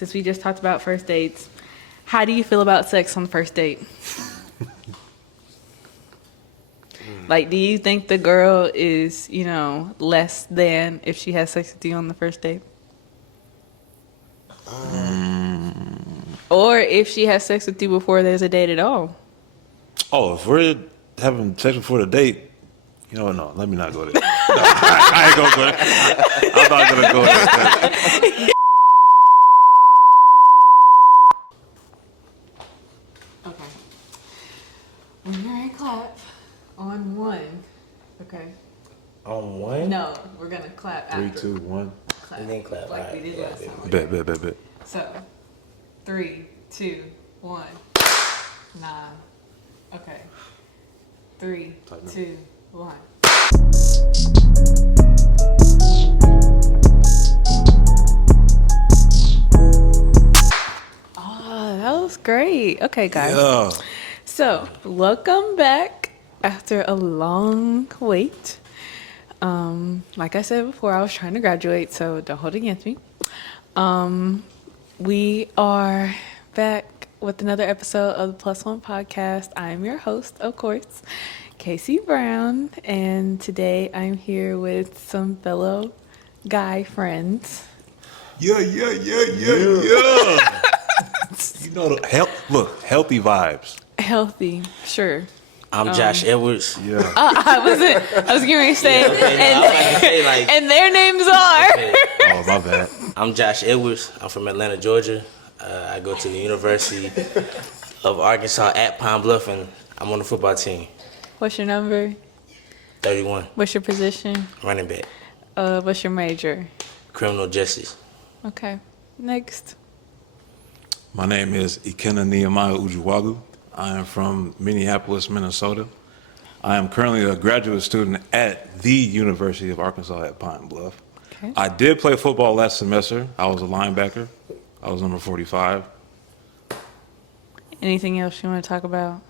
since we just talked about first dates, how do you feel about sex on the first date? Like, do you think the girl is, less than if she has sex with you on the first date? Or if she has sex with you before there's a date at all? Oh, if we're having sex before the date, no, let me not go there. No, I ain't gonna go there. I'm not gonna go there. Okay. When you're in clap on one. Okay. On one? No, we're gonna clap after. 3, 2, 1. Clap. And then clap. Like Right. we did Yeah, last time. Bet. So, 3, 2, 1. 9. Okay. 3, 2, 1. Oh, that was great. Okay, guys. Yeah. So, welcome back after a long wait. Like I said before, I was trying to graduate, so don't hold it against me. We are back with another episode of the Plus One Podcast. I am your host, of course, Kasey Brown, and today I'm here with some fellow guy friends. Yeah. Healthy vibes. Healthy, sure. I'm Josh Edwards. Yeah. I was getting ready to say, I was about to say, like, and their names are. okay. Oh, my bad. I'm Josh Edwards. I'm from Atlanta, Georgia. I go to the University of Arkansas at Pine Bluff, and I'm on the football team. What's your number? 31, What's your position? running back, What's your major? criminal justice. Okay. Next. My name is Ikenna Nehemiah Ujuwagu. I am from Minneapolis, Minnesota. I am currently a graduate student at the University of Arkansas at Pine Bluff. Okay. I did play football last semester. I was a linebacker. I was number 45. Anything else you want to talk about?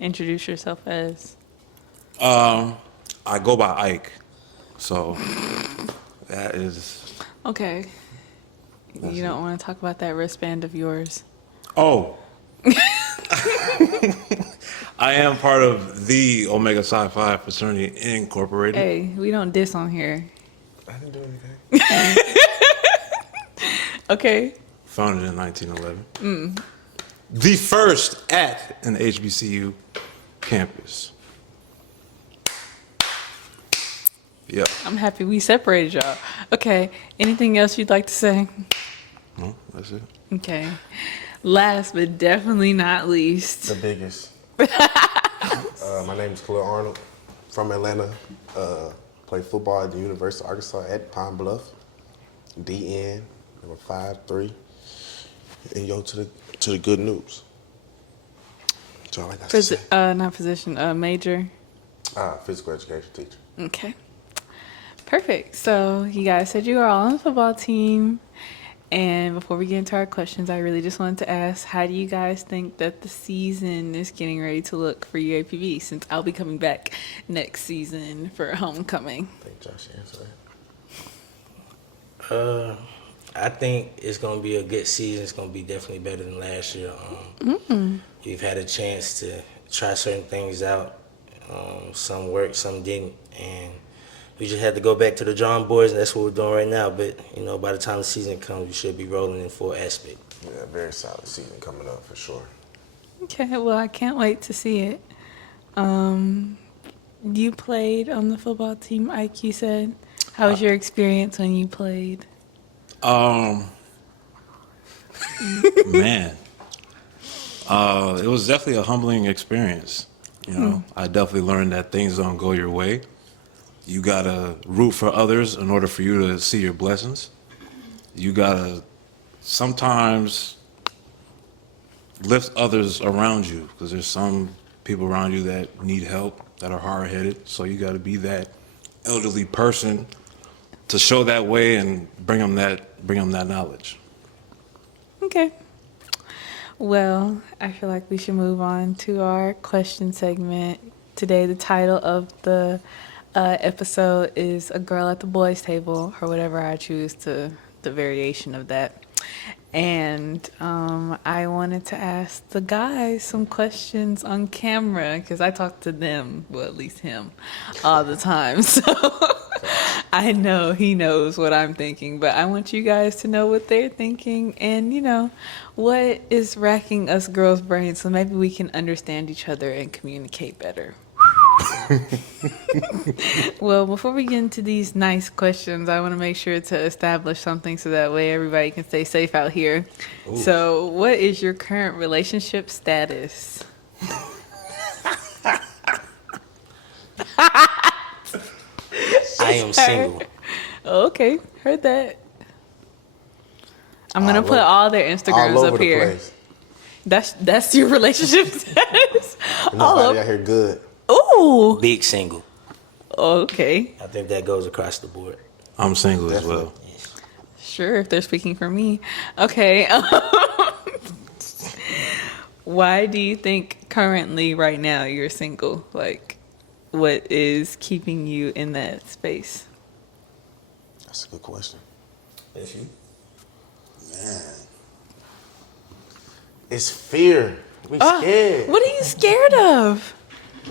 Introduce yourself as. I go by Ike. So that is... Okay. You don't want to talk about that wristband of yours. Oh. I am part of the Omega Psi Phi Fraternity Incorporated. Hey, we don't diss on here. I didn't do anything. Okay. Founded in 1911. The first at an HBCU campus. Yeah. I'm happy we separated y'all. Okay. Anything else you'd like to say? No, that's it. Okay. Last but definitely not least. The biggest. My name is Khalil Arnold, from Atlanta. Play football at the University of Arkansas at Pine Bluff. DN, number 5'3". And yo to the good news. That's all I got to say. Not position, major. Physical education teacher. Okay. Perfect. So you guys said you were all on the football team. And before we get into our questions, I really just wanted to ask, how do you guys think that the season is getting ready to look for UAPB, since I'll be coming back next season for homecoming? I think Josh answered that. I think it's going to be a good season. It's going to be definitely better than last year. We've had a chance to try certain things out. Some worked, some didn't. And we just had to go back to the drawing boards, and that's what we're doing right now. But, by the time the season comes, we should be rolling in full aspect. Yeah, very solid season coming up for sure. Okay, well, I can't wait to see it. You played on the football team, Ike, you said. How was your experience when you played? Man. It was definitely a humbling experience. I definitely learned that things don't go your way. You gotta root for others in order for you to see your blessings. You gotta sometimes lift others around you, because there's some people around you that need help, that are hard-headed. So you gotta be that elderly person to show that way and bring them that knowledge. Okay. Well, I feel like we should move on to our question segment. Today, the title of the episode is A Girl at the Boys Table, or whatever I choose to, the variation of that. And I wanted to ask the guys some questions on camera because I talk to them, well, at least him, all the time. So I know he knows what I'm thinking, but I want you guys to know what they're thinking and, what is racking us girls' brains so maybe we can understand each other and communicate better. Well, before we get into these nice questions, I want to make sure to establish something so that way everybody can stay safe out here. Ooh. So, what is your current relationship status? I am single. Oh, okay, heard that. I'm gonna All put over- all their All Instagrams over up the here. place. That's your relationship status. All Nobody out up. here good. Ooh. Big single. Okay. I think that goes across the board. I'm single Definitely. as well. Sure, if they're speaking for me. Okay. Why do you think currently, right now, you're single? Like, what is keeping you in that space? That's a good question. That's you. It's fear. We scared. What are you scared of?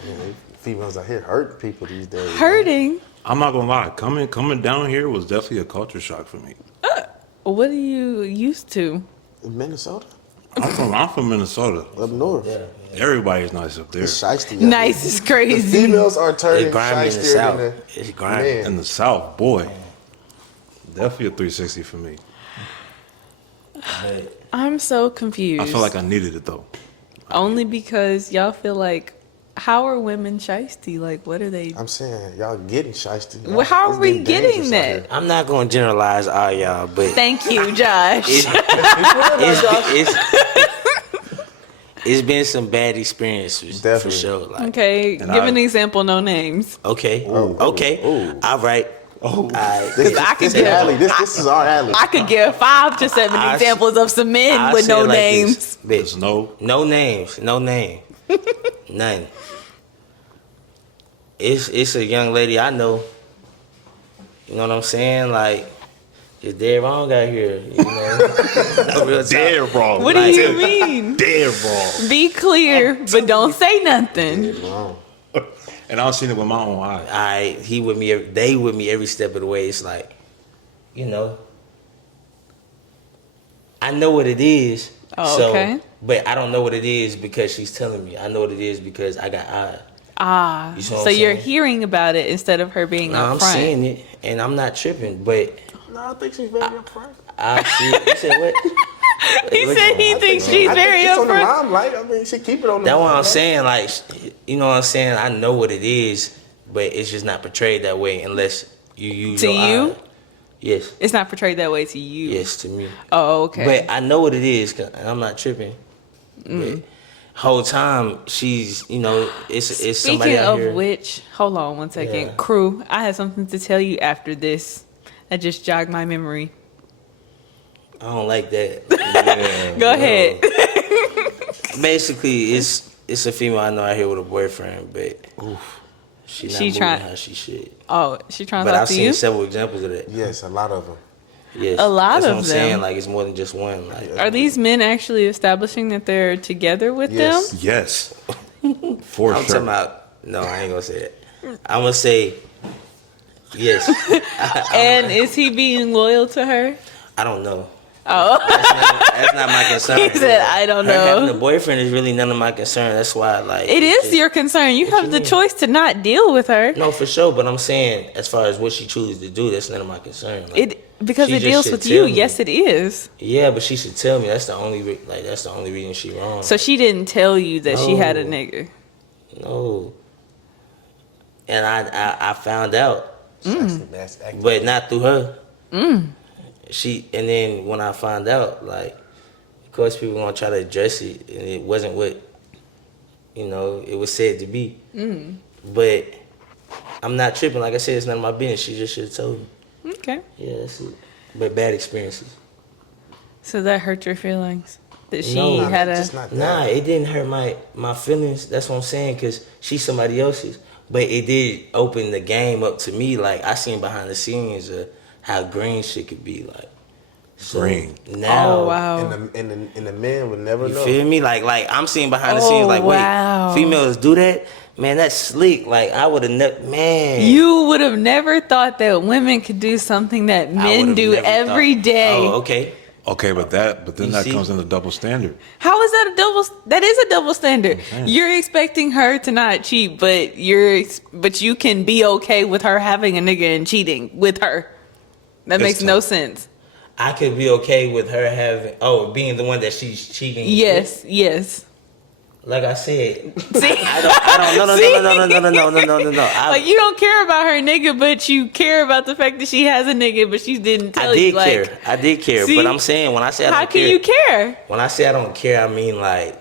Man, females out here hurting people these days. man. Hurting? I'm not gonna lie. Coming down here was definitely a culture shock for me. What are you used to? In Minnesota, I'm from Minnesota. up north. Yeah. Everybody's nice up there. It's shiesty. out Nice here. is The crazy. females are turning It's grimy in the shiestier South. than It's grimy. man. In the South, boy, definitely a 360 for me. But I'm so confused. I feel like I needed it though. Only because y'all feel like, how are women shiesty? Like, what are they? I'm saying y'all getting shiesty. Well, how are It's we getting dangerous out that? here. I'm not going to generalize all y'all, but Thank you, Josh. it's been some bad experiences for Definitely. sure. Like, Okay, And give I- an example, no names. okay, Ooh, okay, ooh. all right. This, I could this, get- alley. This is our alley. I could give 5 to 7 I- examples of some men I'll with say no it like names. this, There's bitch. no. No names, no name, none. It's a young lady I know. You know what I'm saying? Like, it's dead wrong out here. You know, no, real talk. Dead wrong. What do you mean? Dead wrong. Be clear, but don't say nothing. Wrong. And I've seen it with my own eyes. He with me. They with me every step of the way. It's like, you know, I know what it is. Oh, so, okay. But I don't know what it is because she's telling me. I know what it is because I got eyes. Ah, You see what so I'm you're saying? hearing about it instead of her being No, up I'm front. seeing it, and I'm not tripping. But No, I think she's very upfront. I see it. You said what? He What said you- he thinks she's I very think it's on the upfront. limelight. I mean, she keep it on the That's what I'm limelight. saying. Like, you know what I'm saying? I know what it is, but it's just not portrayed that way unless you use To your you? eye. Yes, It's not portrayed that way to you. yes, to me. Oh, okay. But I know what it is, 'cause I'm not tripping. But whole time she's, you know, it's somebody Speaking out of here. which, hold on one second. Yeah. Crew, I had something to tell you after this. That just jogged my memory. I don't like that. Go ahead. Basically, it's a female I know out here with a boyfriend, but she not She moving try- how she should. Oh, she trying to But talk I've to seen you? several examples of that. Yes, a lot of them. Yes, A lot that's of what I'm saying. them. Like it's more than just one. Like Are these men actually establishing that they're together with Yes. them? Yes. For I'm sure. talking about. No, I ain't gonna say that. I'm gonna say yes. And is he being loyal to her? I don't know. Oh, That's not my concern. he said, I don't Her having a know. boyfriend is really none of my concern. That's why, like, It it's is just- your concern. You What have you the mean? choice to not deal with her. No, for sure. But I'm saying, as far as what she chooses to do, that's none of my concern. Like, Because she it just deals should with tell you. me. Yes, it is. Yeah, but she should tell me. That's the only that's the only reason she wrong. So she didn't tell you that she had a No. nigga. No. And I found out, That's acting. but not through her. And then when I found out, like, of course people gonna try to address it, and it wasn't what, you know, it was said to be. But I'm not tripping. Like I said, it's none of my business. She just should have told me. Okay. Yeah, that's it. But bad experiences. So that hurt your feelings that she No, had a. Just not that. Nah, it didn't hurt my feelings. That's what I'm saying, because she's somebody else's. But it did open the game up to me. Like, I seen behind the scenes of how green shit could be. Like, So Green. now, Oh wow. And the men would never you know. feel me? Like I'm seeing behind the Oh, scenes. Like, wow. wait, females do that? Man, that's slick. Like I would have never. Man, You would have never thought that women could do something that I men would've do never every thought. day. Oh, okay. Okay, but then You that see? comes in the double standard. How is that a double? That is a double standard. saying. You're expecting her to not cheat, but you can be okay with her having a nigga and cheating with her. That It's makes no tough. sense. I could be okay with her being the one that she's cheating. Yes, yes. Like I said, See, I don't. No. like you don't care about her nigga, but you care about the fact that she has a nigga, but she didn't tell I you. did Like, care. I did care. See? But I'm saying when I say I how don't can care, you care? when I say I don't care, I mean like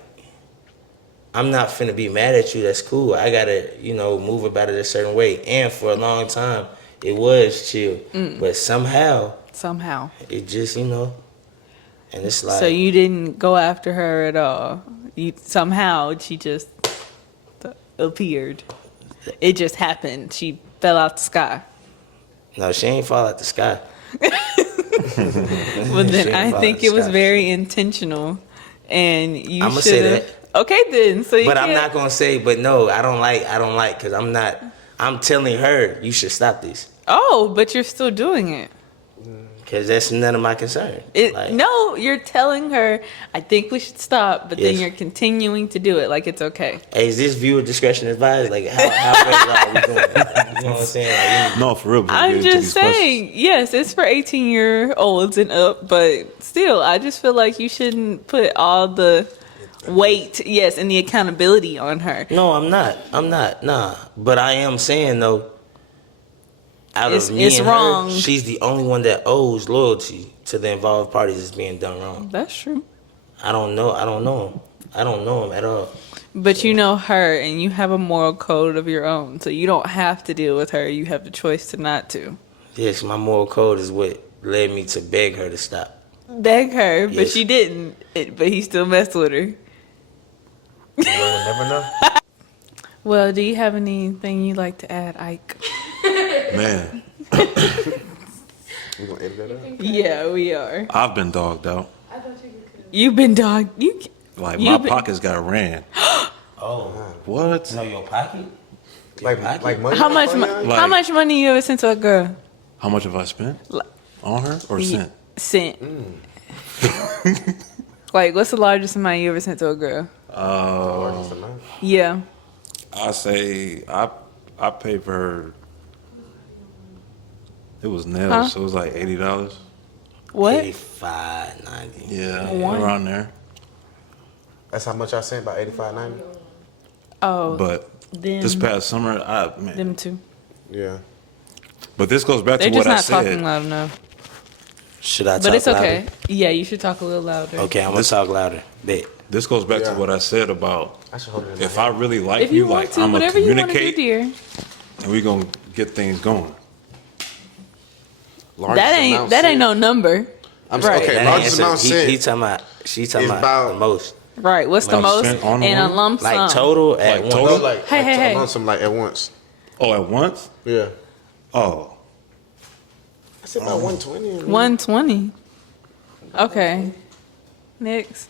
I'm not finna be mad at you. That's cool. I gotta, move about it a certain way. And for a long time, it was chill. But somehow it just, and it's like So you didn't go after her at all. Somehow she just appeared. It just happened. She fell out the sky. no, she ain't fall out the sky. Well, then She I ain't fall think out it the was sky. very intentional, and you I'ma should. say that. Okay, then. So you But I'm can't- not gonna say. But no, I don't like. Because I'm not. I'm telling her you should stop this. Oh, but you're still doing it. Because that's none of my concern. Like, No, you're telling her, I think we should stop, but then Yes. you're continuing to do it like it's okay. Hey, is this viewer discretion advised? Like, how regular are we doing? You know what I'm saying? Like, No, for real. before we I'm get into just these questions. saying, yes, it's for 18-year-olds and up, but still, I just feel like you shouldn't put all the weight, yes, and the accountability on her. no, I'm not. Nah. But I am saying though, out It's- of me it's and wrong. her, she's the only one that owes loyalty to the involved parties that's being done wrong. That's true. I don't know him. I don't know him at all. But you know her, and you have a moral code of your own, so you don't have to deal with her. You have the choice to not to. Yes, my moral code is what led me to beg her to stop. Beg her, but Yes. she didn't. But he still messed with her. You will never know. Well, do you have anything you'd like to add, Ike? Man, We gonna edit that out. Yeah, we are. I've been dogged out. You've been dogged. Like You've my been- pockets got ran. Oh, What? no, your pocket? Like money. How much? money? How Like- much money you ever sent to a girl? How much have I spent on her or sent? Sent. Like, what's the largest amount you ever sent to a girl? Largest amount. Yeah. I say I paid for her. It was nails, Huh? so it was like $80. What? 85, 90. Yeah, One. around there. That's how much I sent, about 85, 90. Oh, But them, this past summer, man. them two. Yeah. But this goes back They're to just what I not talking said. loud enough. Should I talk But it's louder? okay. Yeah, you should talk a little louder. Okay, I'm gonna talk louder. Bet. This goes back Yeah. to what I said about I should hold it in my if hand. I really like If you want like to, I'm gonna whatever you want to do, communicate dear. and we gonna get things going. Largest That ain't amount that sent. ain't no number. I'm Right. okay. That Largest ain't amount answer. sent. He talking about. She talking It's about about- the most. Right. What's the Like most spent on and a woman? lump sum? Like total at Like once. total? No, like Hey, hey, hey. amount some like at once. Oh, at once? Yeah. Oh, I said about 120. 120. Okay. Next.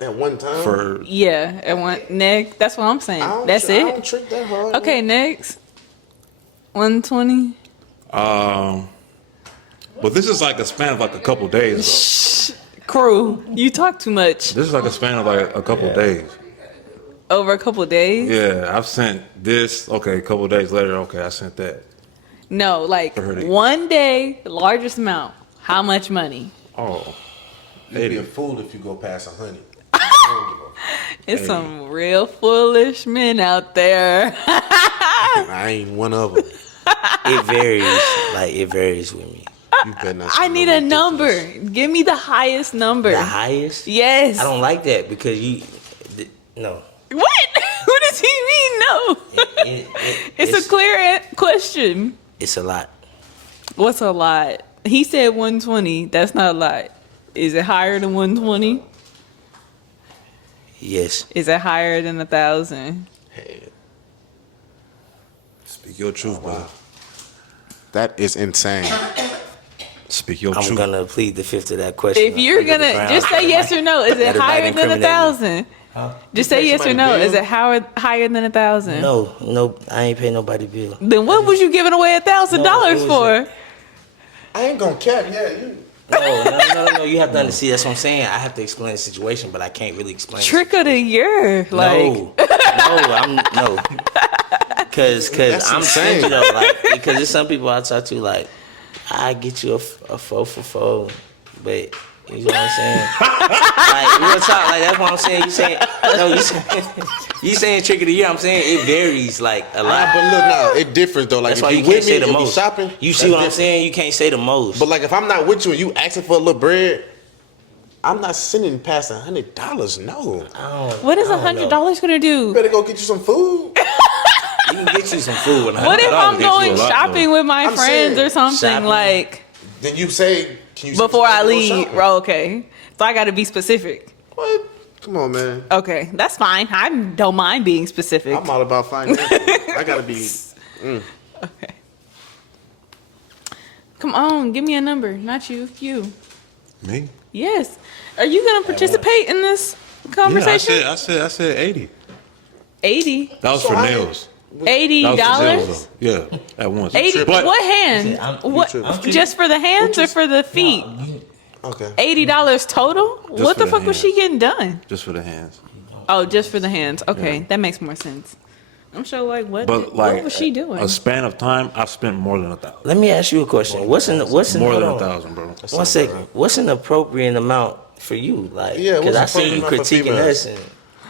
At one time. for Yeah. At one next. That's what I'm saying. I don't That's I don't it. trick that hard. Okay. Next. 120. but this is like a span of like a couple days Crew, you talk too much. though. This is like a span of like a couple days. Over a couple days. Yeah, I've sent this. Okay, a couple days later. Okay, I sent that. No, like For her to- one day, the largest amount. How much money? Oh, You'd be a fool if you go past 100. It's some real foolish men out there. I ain't one of them. It varies. Like it varies with me. You better not. I say need no a number. ridiculous. Give me the highest number. The highest. Yes. I don't like that because no. What? What does he mean? No. It's a clear question. It's a lot. What's a lot? He said 120. That's not a lot. Is it higher than 120? Yes. Is it higher than 1,000? Hey, speak your truth, brother. that is insane. Speak your I'm truth. gonna plead the fifth to that question. If you're under the gonna ground. just say yes or no, is it That it might higher than incriminate me. 1,000? Just say pay yes or no. somebody Is bill? it higher than 1,000? No, I ain't paying nobody bill. Then what was you giving away $1,000 No, it was for? I ain't gonna cap. Yeah, you. No. You have to understand. That's what I'm saying. I have to explain the situation, but I can't really explain. Trick of the year, like No. Cause That's I'm insane. saying, because there's some people I talk to, like, I get you a 4 for 4, but you know what I'm saying? Like, real talk, like, that's what I'm saying. You saying trick of the year. I'm saying it varies, like, a lot. But look, now it differs though. Like That's if why you you can't with me say the and we most. shopping, You see that's what I'm different. saying? You can't say the most. But like if I'm not with you and you asking for a little bread, I'm not sending past $100. No, what is I don't know. $100 gonna do? you better go get you some food. You can get you some food with $100. What if I'm get you a going lot, shopping though. with my I'm friends saying or something shopping. like Then you say, can you before I go leave? shopping? Bro, okay, so I got to be specific. What? Come on, man. Okay, that's fine. I don't mind being specific. I'm all about finance. I gotta be. Okay. Come on, give me a number. Not you. You. Me? Yes. Are you gonna participate in this conversation? Yeah, I said 80. 80. That was So for I- nails. $80. That was for nails, though. Yeah, at once. 80. But What hand? I'm- What? tripping. Just for the hands or for the feet? Okay. $80 total? What for the the fuck was she hands. getting done? just for the hands. Oh, just for the hands. Okay, Yeah. that makes more sense. I'm sure. Like, what? But like what was she doing? a span of time, I've spent more than 1,000. Let me ask you a question. What's in More hold than on. 1,000, bro. One second. What's an appropriate amount for you? Like, Yeah, because what's I see appropriate you amount for critiquing females? us, and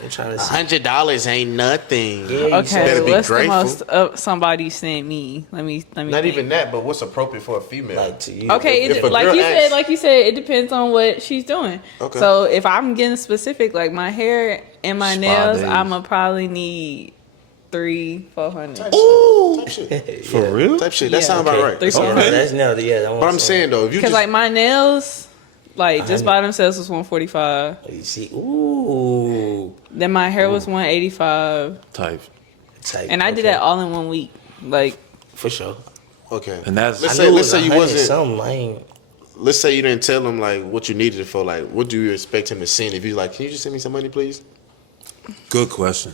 I'm trying to see. $100 ain't nothing. Yeah, you Okay, better be what's the grateful. most somebody sent me? Let me. Not think. even that, but what's appropriate for a female? Like to you. Okay, If a like girl you asks- said, it depends on what she's doing. Okay. So if I'm getting specific, like my hair and my Spa nails, days. I'ma probably need 300-400. Ooh, type shit. For real? Type shit. That Yeah. sound about Okay. right. Three- That sound Yeah, about right. that's no, yeah. That's what But I'm saying though, if you Because just like my nails, like just by themselves was 145. You see, ooh, Then my hair was 185, Type. type, and I did okay. that all in 1 week. Like for sure. okay, And that's- let's I say knew it let's say you 100 wasn't. something. I ain't. Let's say you didn't tell him like what you needed it for. Like, what do you expect him to send? If he's like, can you just send me some money, please? Good question.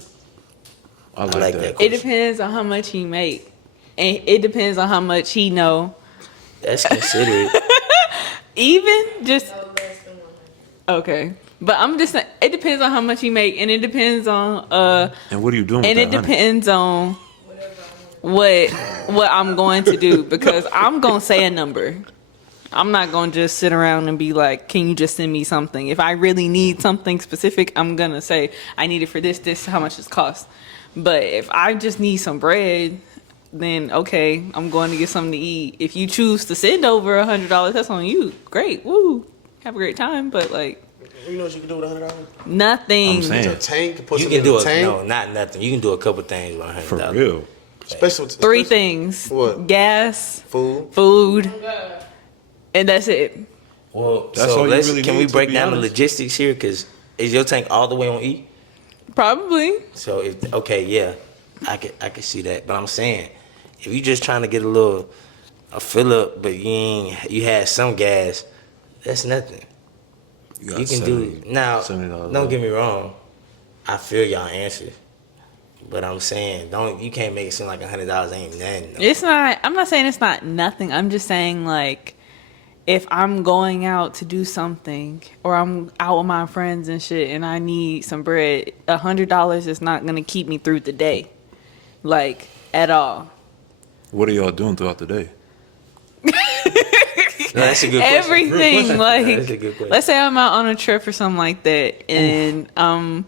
I like, like that. that. it depends on how much he make, and it depends on how much he know. That's considerate. Even just okay, but I'm just saying it depends on how much he make, and it depends on And what are you doing and with it that, honey? depends on what I'm going to do because I'm gonna say a number. I'm not gonna just sit around and be like, "Can you just send me something?" If I really need something specific, I'm gonna say, "I need it for this. This is how much it costs." But if I just need some bread, then okay, I'm going to get something to eat. If you choose to send over $100, that's on you. Great, woo, have a great time. But like You know what you can do with $100? nothing. I'm saying. A tank. Put You some can in do a tank. no, not nothing. You can do a couple things with For $100. real. Special Three things: What? gas, Food. food, and that's it. Well, That's so all you let's really can need, we to break be down the honest. logistics here? Because is your tank all the way on E? Probably. So if okay, yeah, I could see that. But I'm saying, if you just trying to get a fill up, but you had some gas, that's nothing. got You can do now. $70 Don't get me wrong. I feel y'all answer, but I'm saying you can't make it seem like $100 ain't nothing. It's not. I'm not saying it's not nothing. I'm just saying like, if I'm going out to do something or I'm out with my friends and shit, and I need some bread, $100 is not gonna keep me through the day, like at all. What are y'all doing throughout the day? No, that's a good question. Everything That's a like, good question. let's say I'm out on a trip or something like that, and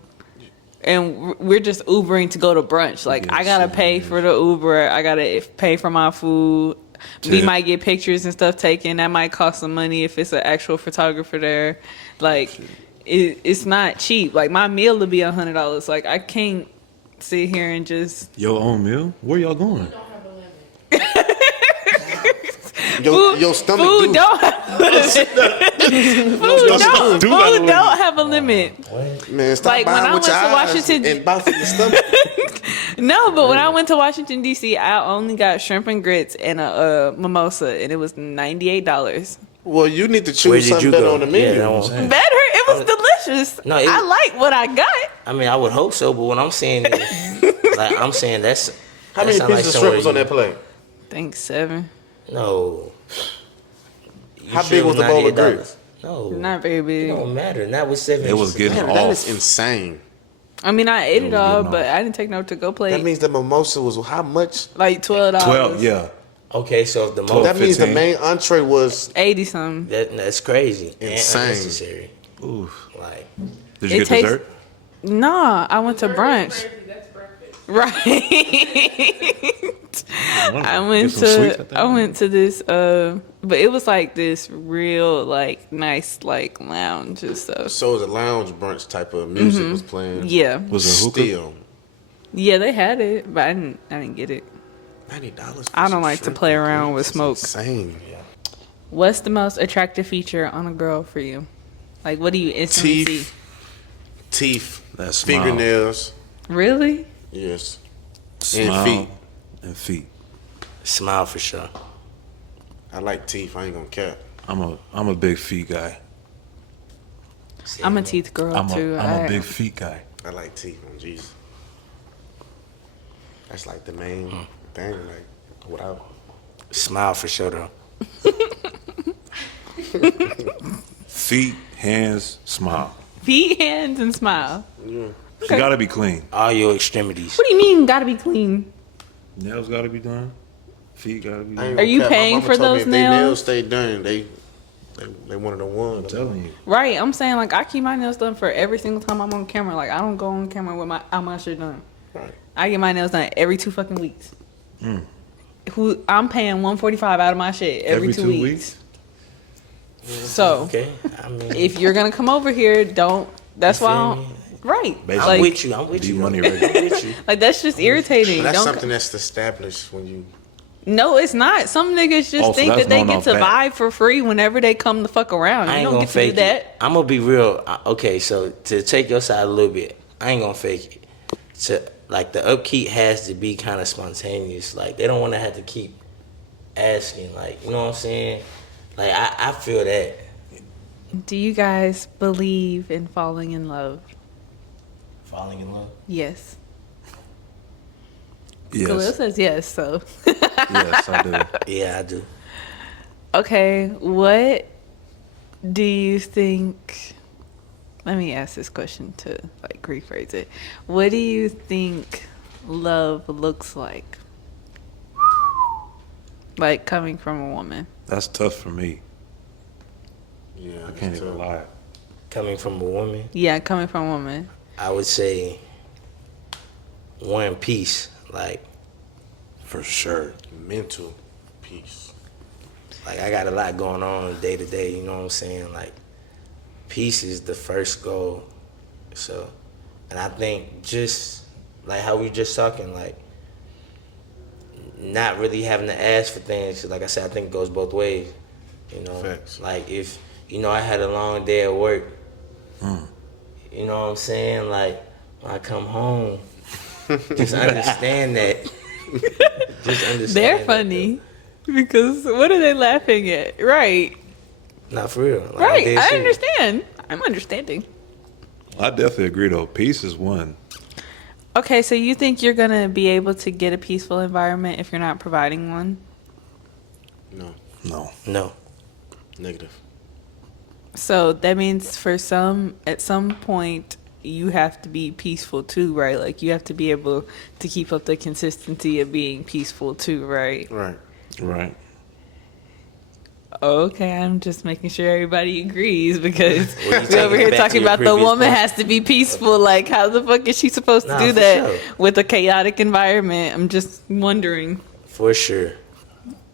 we're just Ubering to go to brunch. Like I gotta pay for the Uber. I gotta pay for my food. We Tip. might get pictures and stuff taken. That might cost some money if it's an actual photographer there. Like it's not cheap. Like my meal will be $100. Like I can't sit here and just Your own meal? Where y'all going? Your stomach food do. don't have a limit. Food don't have a limit. Man, stop Like, when buying I with went your to eyes Washington- and buy for your stomach. No, but when I went to Washington D.C., I only got shrimp and grits and a mimosa, and it was $98. Well, you need to Where choose did something you better go? on the Yeah, menu. that one. Better. It was delicious. No, I like what I got. I mean, I would hope so, but what I'm saying is, like, I'm saying How that many sound like pieces of somewhere shrimp was on you- that plate? I think 7. No. You How sure big it was the bowl of $98? grits? No. Not very It big. don't matter. Not with 7 It was inches. getting Man, that off. is insane. I mean, I ate It it was all, good but enough. I didn't take no to-go plate. That means the mimosa was how much? like $12. 12, yeah. Okay, so if the most, 12. That means the 15. main entree was 80 something. that's crazy. Insane. And unnecessary. Oof. Like, Did you It get tastes- dessert? Nah, I went to brunch. Right. I went Get some sweets, I to think. I went to this but it was like this real like nice like lounge and stuff. so it was a lounge brunch type of music was playing. Yeah. Was it hookah? Still Yeah, they had it, but I didn't get it. $90. I don't like to play around with smoke. Insane. What's the most attractive feature on a girl for you? Like what do you instantly see? Teeth, That smile. fingernails. Really? Yes. Smile feet. And feet. smile for sure. I like teeth. I ain't gonna cap. I'm a big feet guy. I'm a teeth girl I'm too. a big feet guy. I like teeth on Jesus. That's like the main thing. Like without Smile for sure, though. Feet, hands, smile. feet, hands, and smile. She gotta be clean. All your extremities. What do you mean gotta be clean? Nails gotta be done. Feet gotta be I ain't done. Are you gonna cap. My paying mama for told me those if they nails nails? stay done, they one of the ones. I'm telling you. Right, I'm saying like I keep my nails done for every single time I'm on camera. Like I don't go on camera with my shit done. Right. I get my nails done every 2 fucking weeks. Who I'm paying $145 out of my shit every 2 weeks. So Okay, I mean, if you're gonna come over here, don't. That's You why. feel I me? don't, right. Basically. I'm Like, with you. I'm with Be you. money though. ready. I'm with you. like that's just irritating. But that's Don't. something that's established when you. No, it's not. Some niggas just Oh, so think that's that they known get off to bat. vibe for free whenever they come the fuck around. I You ain't don't gonna get to do fake that. it. I'm gonna be real. Okay, so to take your side a little bit, I ain't gonna fake it. To like the upkeep has to be kind of spontaneous. Like they don't want to have to keep asking. Like you know what I'm saying? Like I feel that. Do you guys believe in falling in love? Falling in love. Yes. Khalil Yes. says yes, so. Yes, I do. Yeah, I do. Okay, what do you think? Let me ask this question to like rephrase it. What do you think love looks like? Like coming from a woman. That's tough for me. Yeah, I can't even lie. Coming from a woman, Yeah, coming from a woman. I would say one piece. Like For sure. Mental peace. I got a lot going on day to day. You know what I'm saying? Like peace is the first goal. So, and I think just like how we just talking, like not really having to ask for things. 'Cause like I said, I think it goes both ways. You know, Facts. like if I had a long day at work. You know what I'm saying? Like when I come home, just understand that. Just understand. They're that, funny because what are they laughing at? Right. though. Not for real. Like, I'm Right. dead I serious. understand. I'm understanding. I definitely agree though. Peace is one. Okay, so you think you're going to be able to get a peaceful environment if you're not providing one? No. No. No. Negative. So that means for some, at some point, you have to be peaceful too, right? Like you have to be able to keep up the consistency of being peaceful too, right? Right. Right. Okay, I'm just making sure everybody agrees because Well, you we over taking here it back to talking your about the previous woman point. has to be peaceful. Like, how the fuck is she supposed to Nah, do for that sure. with a chaotic environment? I'm just wondering. For sure.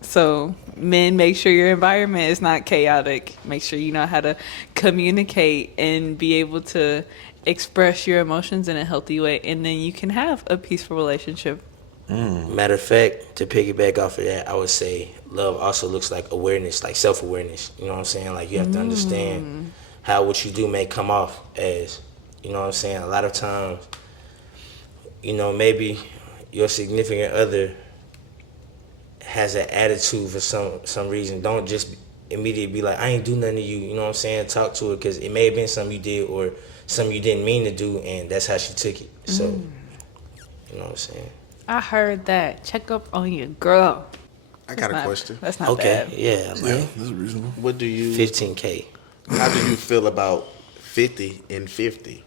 So, men, make sure your environment is not chaotic. Make sure you know how to communicate and be able to express your emotions in a healthy way, and then you can have a peaceful relationship. Matter of fact, to piggyback off of that, I would say love also looks like awareness, like self-awareness. You know what I'm saying? Like you have to understand how what you do may come off as. You know what I'm saying? A lot of times, maybe your significant other has an attitude for some reason. Don't just immediately be like, I ain't do nothing to you. You know what I'm saying? Talk to her because it may have been something you did or something you didn't mean to do, and that's how she took it. So, you know what I'm saying? I heard that. Check up on your girl. I got a Not- question. That's not Okay, bad. yeah, like that's reasonable. What do you? 15K. How do you feel about 50 and 50?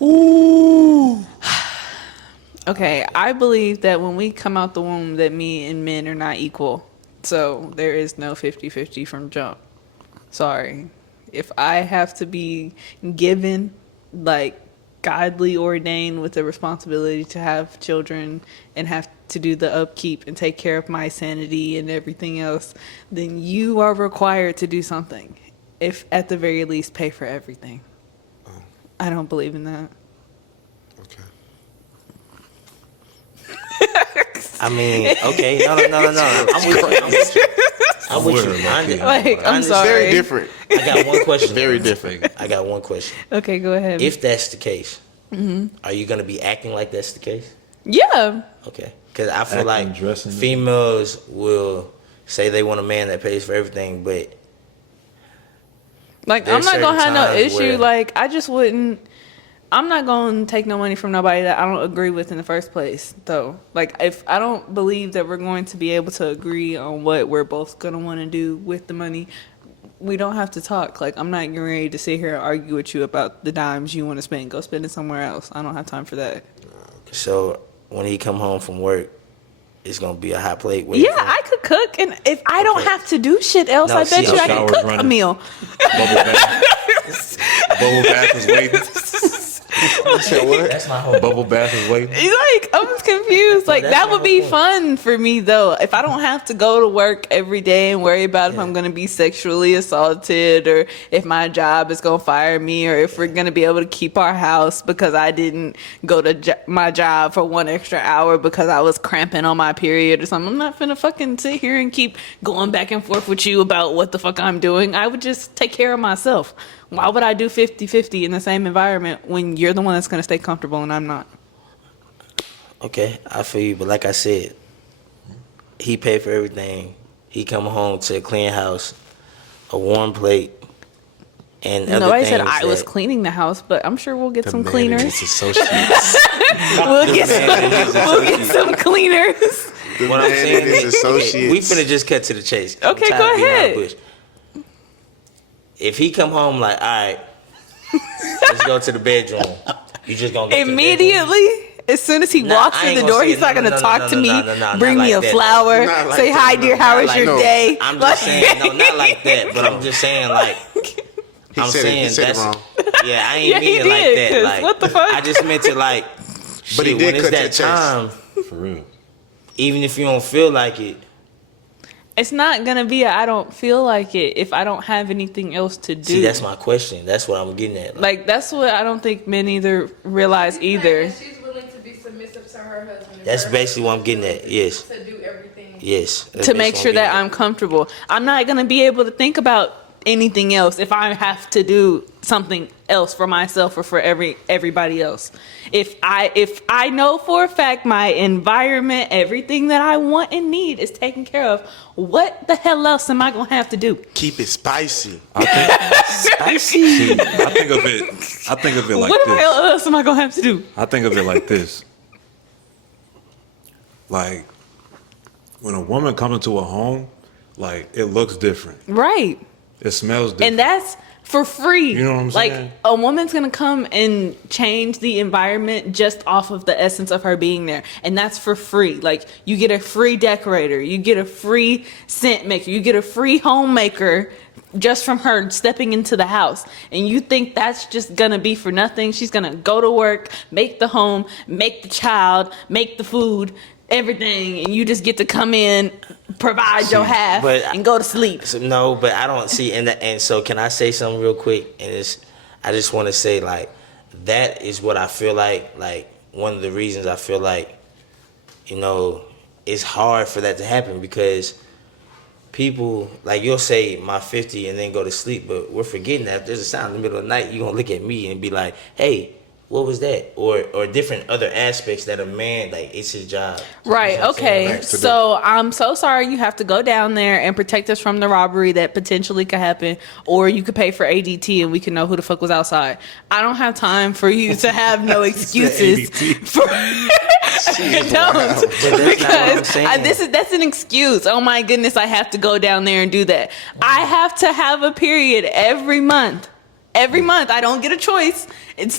Ooh. Okay, I believe that when we come out the womb that me and men are not equal. So there is no 50-50 from jump. Sorry. If I have to be given like godly ordained with the responsibility to have children and have to do the upkeep and take care of my sanity and everything else, then you are required to do something. If at the very least pay for everything. I don't believe in that. Okay. I mean, okay, no. I'm with you. I'm with you. Like, I'm sorry. Very different. I got one question. Very different. I got one question. Okay, go ahead. If that's the case, are you gonna be acting like that's the case? Yeah. Okay, because I feel Acting, like dressing. females will say they want a man that pays for everything, but Like, There's I'm not gonna have certain no times issue. where- Like, I just wouldn't. I'm not gonna take no money from nobody that I don't agree with in the first place, though. Like, if I don't believe that we're going to be able to agree on what we're both gonna want to do with the money, we don't have to talk. Like, I'm not getting ready to sit here and argue with you about the dimes you want to spend. Go spend it somewhere else. I don't have time for that. so when he come home from work, it's gonna be a hot plate. waiting Yeah, for him. I could cook, and if I don't have to do shit else, No, I bet see, you I showers can cook a running. meal. Bubble bath. Bubble bath is waiting. You said what? That's my whole. Bubble bath is waiting. Like, I'm just confused. Like, that's that my would be whole point. fun for me, though. If I don't have to go to work every day and worry about if I'm going to be sexually assaulted or if my job is going to fire me or if we're going to be able to keep our house because I didn't go to my job for 1 extra hour because I was cramping on my period or something. I'm not finna fucking sit here and keep going back and forth with you about what the fuck I'm doing. I would just take care of myself. Why would I do 50-50 in the same environment when you're the one that's going to stay comfortable and I'm not? Okay, I feel you, but like I said, he paid for everything. He come home to a clean house, a warm plate, and other Nobody things said I was that- cleaning the house, but I'm sure we'll get some Man and cleaners. his associates. We'll get some cleaners. The What I'm man saying and his is, associates. we finna just cut to the chase. I'm Okay, tired go of beating around ahead. the bush. If he come home like, all right, let's go to the bedroom. You just gonna go to the bedroom? Immediately, as soon as he Nah, walks I through ain't the gonna door, say he's not no, gonna no, talk no, to no, me, no, no, bring not me like a that. flower, Not like say that, hi, no, dear, how not was like your that. day? I'm just saying, no, not like that. But I'm just saying, like, I'm said it- saying he said it that's wrong. yeah. I ain't Yeah, mean he it like did, that. 'cause Like, what the fuck? I just meant to like. But he shit, did when it's cut to the that chase. time, For real. even if you don't feel like it, It's not gonna be I don't feel like it if I don't have anything else to do. see, that's my question. That's what I'm getting at. Like, that's what I don't think men either realize either. She's willing to be submissive to her husband. and That's her basically what I'm husband getting is at, willing yes. To do everything. Yes, that's To make basically sure what that getting I'm comfortable. I'm not gonna be able to think about anything else if I have to do something else for myself or for everybody else. If I know for a fact my environment, everything that I want and need is taken care of, what the hell else am I gonna have to do? Keep it spicy. Spicy. I think of it like What the this. hell else am I gonna have to do? I think of it like this. Like, when a woman comes into a home, like, it looks different. Right. It smells different. And that's for free. You know what I'm like, saying? a woman's gonna come and change the environment just off of the essence of her being there, and that's for free. Like, you get a free decorator, you get a free scent maker, you get a free homemaker just from her stepping into the house. And you think that's just gonna be for nothing? She's gonna go to work, make the home, make the child, make the food, everything, and you just get to come in, provide your half, but and go to sleep. So, no, but I don't see, and so can I say something real quick? And I just want to say, like, that is what I feel like one of the reasons I feel like, you know, it's hard for that to happen because people, like, you'll say my 50 and then go to sleep, but we're forgetting that if there's a sound in the middle of the night, you're going to look at me and be like, hey, what was that? Or different other aspects that a man, like, it's his job. Right. You know what I'm saying? Okay. Like, So I'm so sorry you have to go down there and protect us from the robbery that potentially could happen, or you could pay for ADT and we can know who the fuck was outside. I don't have time for you to have no excuses for. I don't, But that's not what I'm saying. that's an excuse. Oh my goodness, I have to go down there and do that. I have to have a period every month. Every month, I don't get a choice.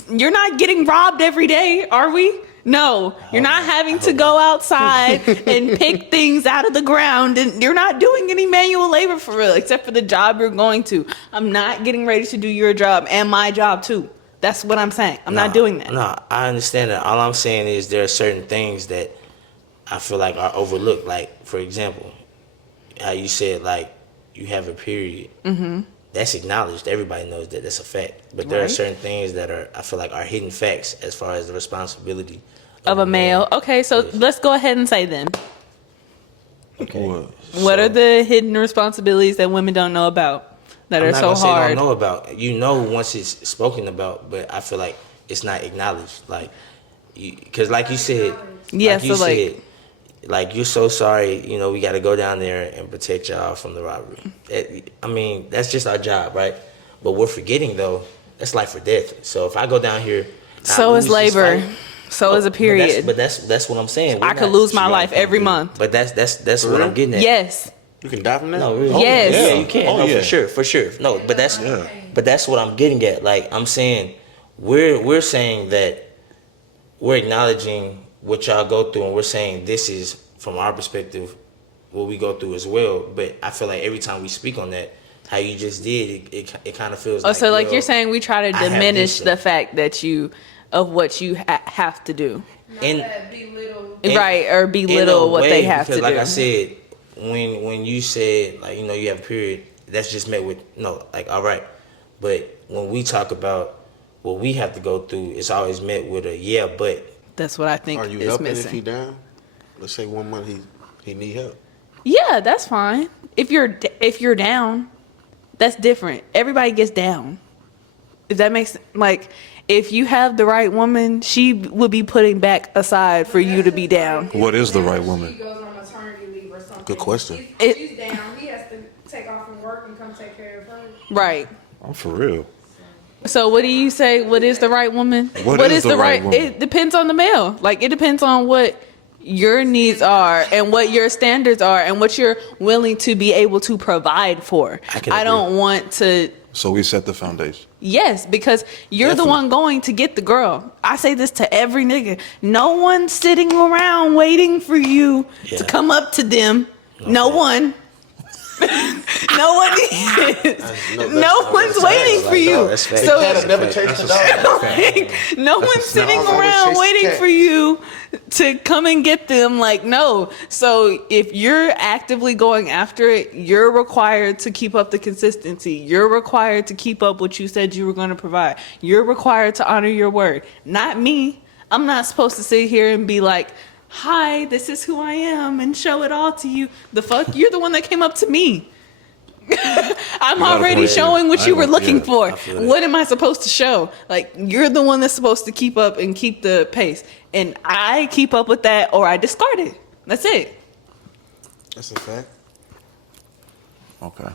You're not getting robbed every day, are we? No, you're not having to go outside and pick things out of the ground, and you're not doing any manual labor for real, except for the job you're going to. I'm not getting ready to do your job and my job too. That's what I'm saying. I'm not doing that. No, I understand that. All I'm saying is there are certain things that I feel like are overlooked. Like, for example, how you said, like, you have a period. Mm-hmm. That's acknowledged. Everybody knows that. That's a fact. But there are certain things that I feel like are hidden facts as far as the responsibility Of a male. Okay, so let's go ahead and say them. Okay. What are the hidden responsibilities that women don't know about that I'm are not so gonna say hard? don't know about. You know, once it's spoken about, but I feel like it's not acknowledged. Like, because like you said, Yeah, like you so, like- said, like, you're so sorry. You know, we got to go down there and protect y'all from the robbery. I mean, that's just our job, right? But we're forgetting though, that's life or death. So if I go down here, So is labor. So is a period. But that's what I'm saying. We're I could not- lose my life every month. But that's what I'm getting at. Yes. You can die from that? No, really. Yes. Yeah, you can. Oh, no, yeah. for sure. No, but that's what I'm getting at. Like, I'm saying, we're saying that we're acknowledging what y'all go through, and we're saying this is from our perspective what we go through as well. But I feel like every time we speak on that, how you just did, it kind of feels. Oh, so like well, you're saying we try to I have diminish this the fact that of what you have to do, Not And- that belittle. right? Or in belittle a what way, they have to because do. like I said, when you said, like, you know, you have a period, that's just met with no, like, all right. But when we talk about what we have to go through, it's always met with a yeah, but. That's what I think Are you is helping missing. if he down? Let's say 1 month he need help. Yeah, that's fine. If you're down, that's different. Everybody gets down. If that makes like if you have the right woman, she would be putting back aside for you to be down. What is the right She woman? goes on maternity leave or something. Good question. She's down. He has to take off from work and come take care of her. Right. I'm for real. So what do you say? What is the right woman? What is the right woman? It depends on the male. Like it depends on what your needs are and what your standards are and what you're willing to be able to provide for. I don't want to. So we set the foundation. Yes, because you're the Definitely. one going to get the girl. I say this to every nigga. No one's sitting around waiting for you to Yeah. come up to them. No one. No one is. No one's waiting for you. That's fact. So Cat never chased the dog. like, no one's sitting not always around chase waiting cat. for you to come and get them. Like, no. So if you're actively going after it, you're required to keep up the consistency. You're required to keep up what you said you were going to provide. You're required to honor your word. Not me. I'm not supposed to sit here and be like, hi, this is who I am, and show it all to you. The fuck? You're the one that came up to me. I'm You got a already point. showing what I you were know, looking yeah, for. I feel that. What am I supposed to show? Like, you're the one that's supposed to keep up and keep the pace. And I keep up with that or I discard it. That's it. That's a fact. Okay.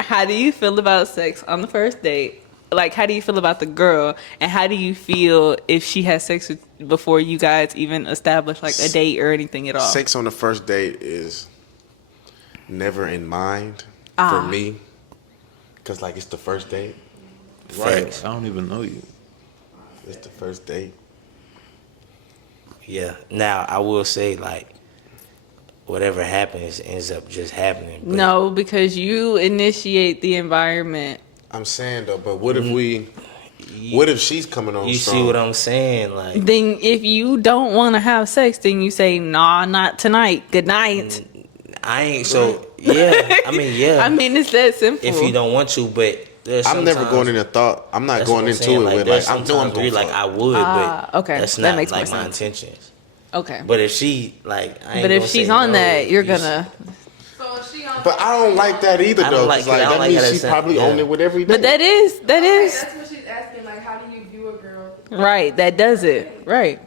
How do you feel about sex on the first date? Like, how do you feel about the girl? And how do you feel if she has sex with, before you guys even establish, like, a date or anything at all? Sex on the first date is never in mind Ah. for me. Because, like, it's the first date. Facts. I don't even know you. It's the first date. Yeah. Now I will say, like, whatever happens ends up just happening. But No, because you initiate the environment. I'm saying, though, but what if what if she's coming on You strong? see what I'm saying? Like, Then if you don't want to have sex, then you say, nah, not tonight. Good night. I ain't so. Yeah. I mean, yeah. I mean, it's that simple. if you don't want to, but there's I'm never sometimes- going in a thought. I'm not that's going what I'm into saying, it with, there's like, I'm doing sometimes where you're like, I would, but okay. that's That not makes more like my sense. intentions. Okay. But if she, like, I ain't But if gonna she's say on no, that, you're you gonna. So if she on But I don't like that either, I don't though. like 'Cause, it. I like, don't that like means how she that probably sound- on yeah. it with every day. But that is. Okay, that's what she's asking, like, how do you view a girl? Right, that does it. Right.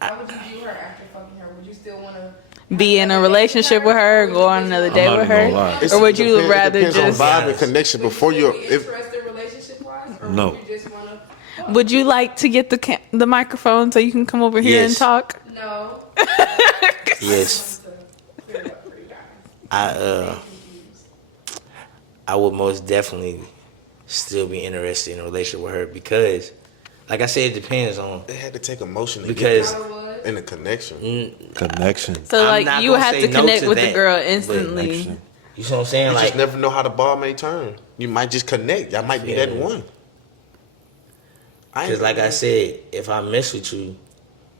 How would you view her after fucking her? Would you still want to Be in a relationship with her, go on another date not with even her? gonna lie. Or would you It rather depends on just... vibe and connection before you. If interested relationship-wise? Or No. would you just want to... Would you like to get the microphone so you can come over here and Yes. talk? No. Yes, To clear it up for you guys. I would most definitely still be interested in a relationship with her because, like I said, it depends on they had to take emotion to because How it was? in the connection. Connection. So I'm like not you would gonna have say to no connect to with the that, girl but instantly. Connection. you see what I'm saying. You Like just never know how the ball may turn. You might just connect. Y'all might be that Yeah. one. because, like I said, if I mess with you,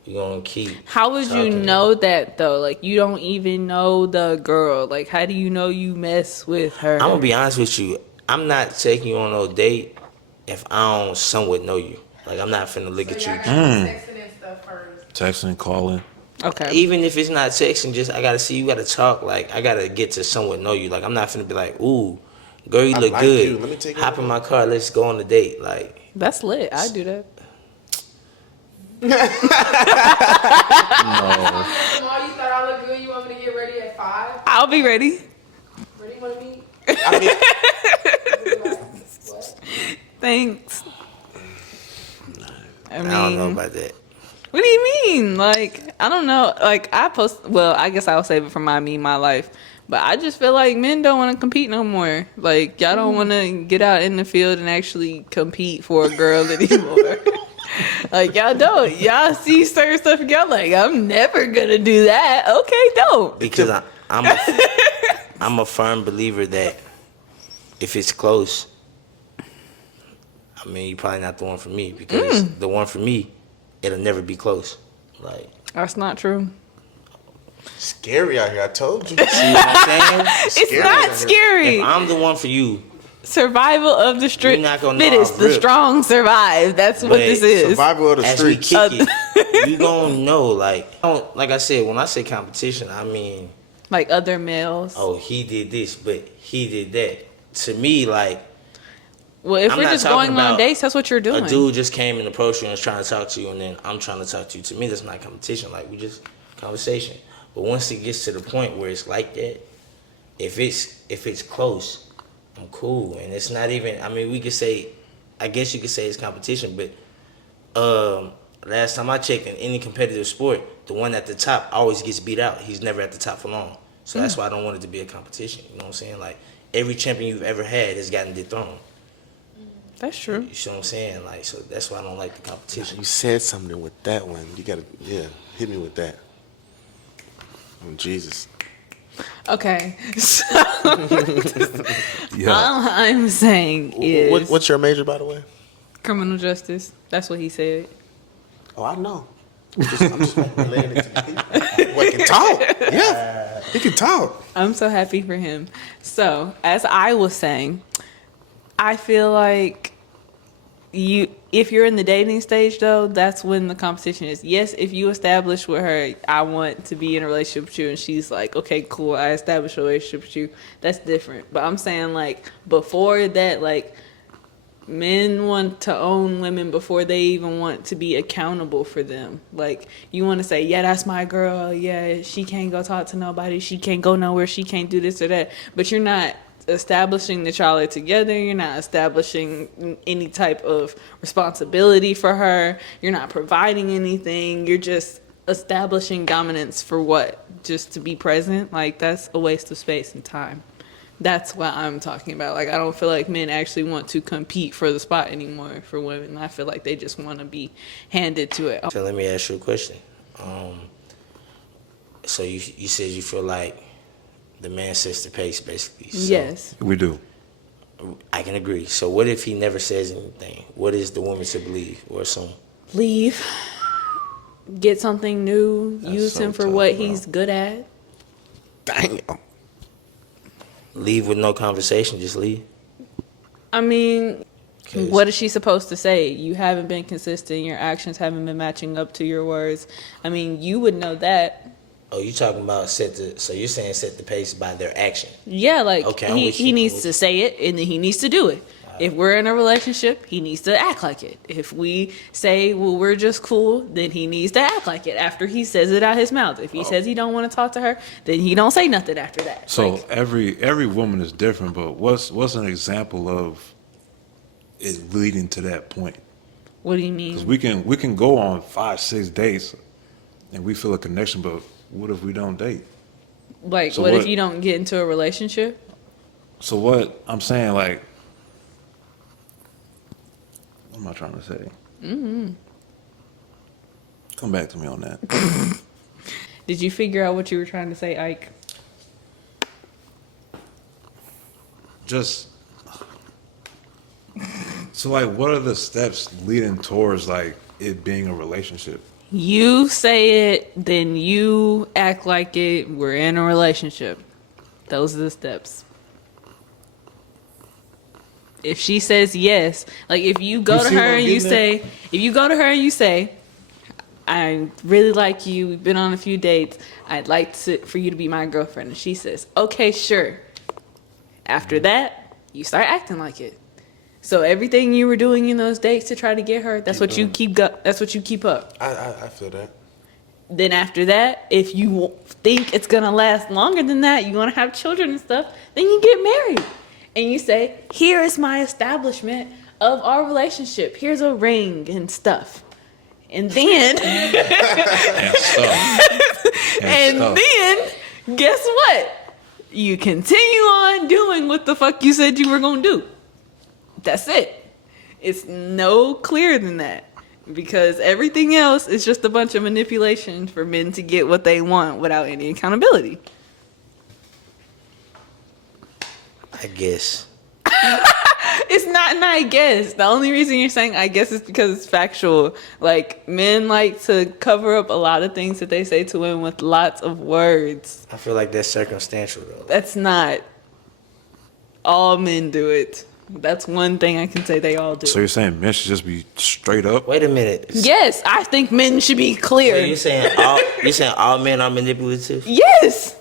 you're gonna keep. How would you talking. know that though? Like you don't even know the girl. Like how do you know you mess with her? I'm gonna be honest with you. I'm not taking you on no date if I don't somewhat know you. Like I'm not finna look So at y'all you. got texting and stuff first. Texting, calling. Okay. Even if it's not texting, just I gotta see you, gotta talk. Like I gotta get to somewhat know you. Like I'm not finna be like, ooh, girl, you I look like good. you. Let me take you Hop on in a my car, let's go on a date. Like That's lit. I do that. Tomorrow you thought I look good. You want me to get ready at 5? I'll be ready. Where do you want to meet? I mean, What? Thanks. I mean, I don't know about that. what do you mean? Like, I don't know. Like, well, I guess I'll save it for my life. But I just feel like men don't want to compete no more. Like, y'all don't want to get out in the field and actually compete for a girl anymore. Like, y'all don't. Y'all see certain stuff and y'all like, I'm never going to do that. Okay, don't. Because I'm a firm believer that if it's close, I mean, you're probably not the one for me because the one for me, it'll never be close. Like, That's not true. scary out here. I told you. see what I'm saying? It's Scary. not scary. If I'm the one for you, Survival of the You're not gonna know fittest. how The real. strong survive. That's what But this is. Survival of the as we streets. kick it, you gonna know. Like I said, when I say competition, I mean, Like other males. oh, he did this, but he did that. To me, like, Well, if I'm we're not just talking going on about dates, that's what you're doing. a dude just came and approached you and was trying to talk to you, and then I'm trying to talk to you. To me, that's not competition. Like, we just conversation. But once it gets to the point where it's like that, if it's close, I'm cool, and it's not even. I mean, we could say, I guess you could say it's competition, but last time I checked, in any competitive sport, the one at the top always gets beat out. He's never at the top for long. So that's why I don't want it to be a competition. You know what I'm saying? Like, every champion you've ever had has gotten dethroned. That's true. You see what I'm saying? Like, so that's why I don't like the competition. You said something with that one. You gotta, hit me with that. Oh, Jesus. Okay. So Yeah. all I'm saying is What's your major, by the way? criminal justice. That's what he said. Oh, I know. I'm just relaying it to the people. Boy, can talk. Yeah, he can talk. I'm so happy for him. So, as I was saying, I feel like if you're in the dating stage though, that's when the competition is. Yes, if you establish with her, I want to be in a relationship with you, and she's like, okay, cool, I established a relationship with you, that's different. But I'm saying, like, before that, like, men want to own women before they even want to be accountable for them. Like, you want to say, yeah, that's my girl, yeah, she can't go talk to nobody, she can't go nowhere, she can't do this or that, but you're not establishing that y'all are together. You're not establishing any type of responsibility for her. You're not providing anything. You're just establishing dominance for what? Just to be present? Like, that's a waste of space and time. That's what I'm talking about. Like, I don't feel like men actually want to compete for the spot anymore for women. I feel like they just want to be handed to it. So let me ask you a question. So you said you feel like the man sets the pace, basically. So Yes. We do. I can agree. So what if he never says anything? What is the woman to believe or assume? Leave. Get something new. That's Use so him for tough, what bro. he's good at. Damn. Leave with no conversation, just leave. I mean, 'Cause- what is she supposed to say? You haven't been consistent. Your actions haven't been matching up to your words. I mean, you would know that. Oh, you talking about so you're saying set the pace by their action. Yeah, like Okay, I'm with he you. needs I'm to with say it and then he needs to do it. If we're in a relationship, he needs to act like it. If we say, well, we're just cool, then he needs to act like it after he says it out his mouth. If he says he don't want to talk to her, then he don't say nothing after that. So Like, every woman is different, but what's an example of it leading to that point? what do you Because mean? we can go on 5-6 dates, and we feel a connection, but what if we don't date? Like, So what if what- you don't get into a relationship? So what I'm saying, like, what am I trying to say? Come back to me on that. Did you figure out what you were trying to say, Ike? Just so, like, what are the steps leading towards like it being a relationship? You say it, then you act like it. We're in a relationship. Those are the steps. If she says yes, like if you go You to see her what I'm and you getting say, if you go to her and you say, I really like you. We've been on a few dates. I'd like for you to be my girlfriend. And she says, okay, sure. After that, you start acting like it. So everything you were doing in those dates to try to get her, that's what you keep. That's what you keep up. I feel that. Then after that, if you think it's gonna last longer than that, you want to have children and stuff, then you get married. And you say, here is my establishment of our relationship. Here's a ring and stuff. And then, And stuff. and stuff. then, guess what? You continue on doing what the fuck you said you were gonna do. That's it. It's no clearer than that. Because everything else is just a bunch of manipulation for men to get what they want without any accountability. I guess. It's not an I guess. The only reason you're saying I guess is because it's factual. Like, men like to cover up a lot of things that they say to women with lots of words. I feel like that's circumstantial though. That's not. All men do it. That's one thing I can say they all do. So you're saying men should just be straight up? Wait a minute. Yes, I think men should be clear. Wait, you saying all men are manipulative? Yes.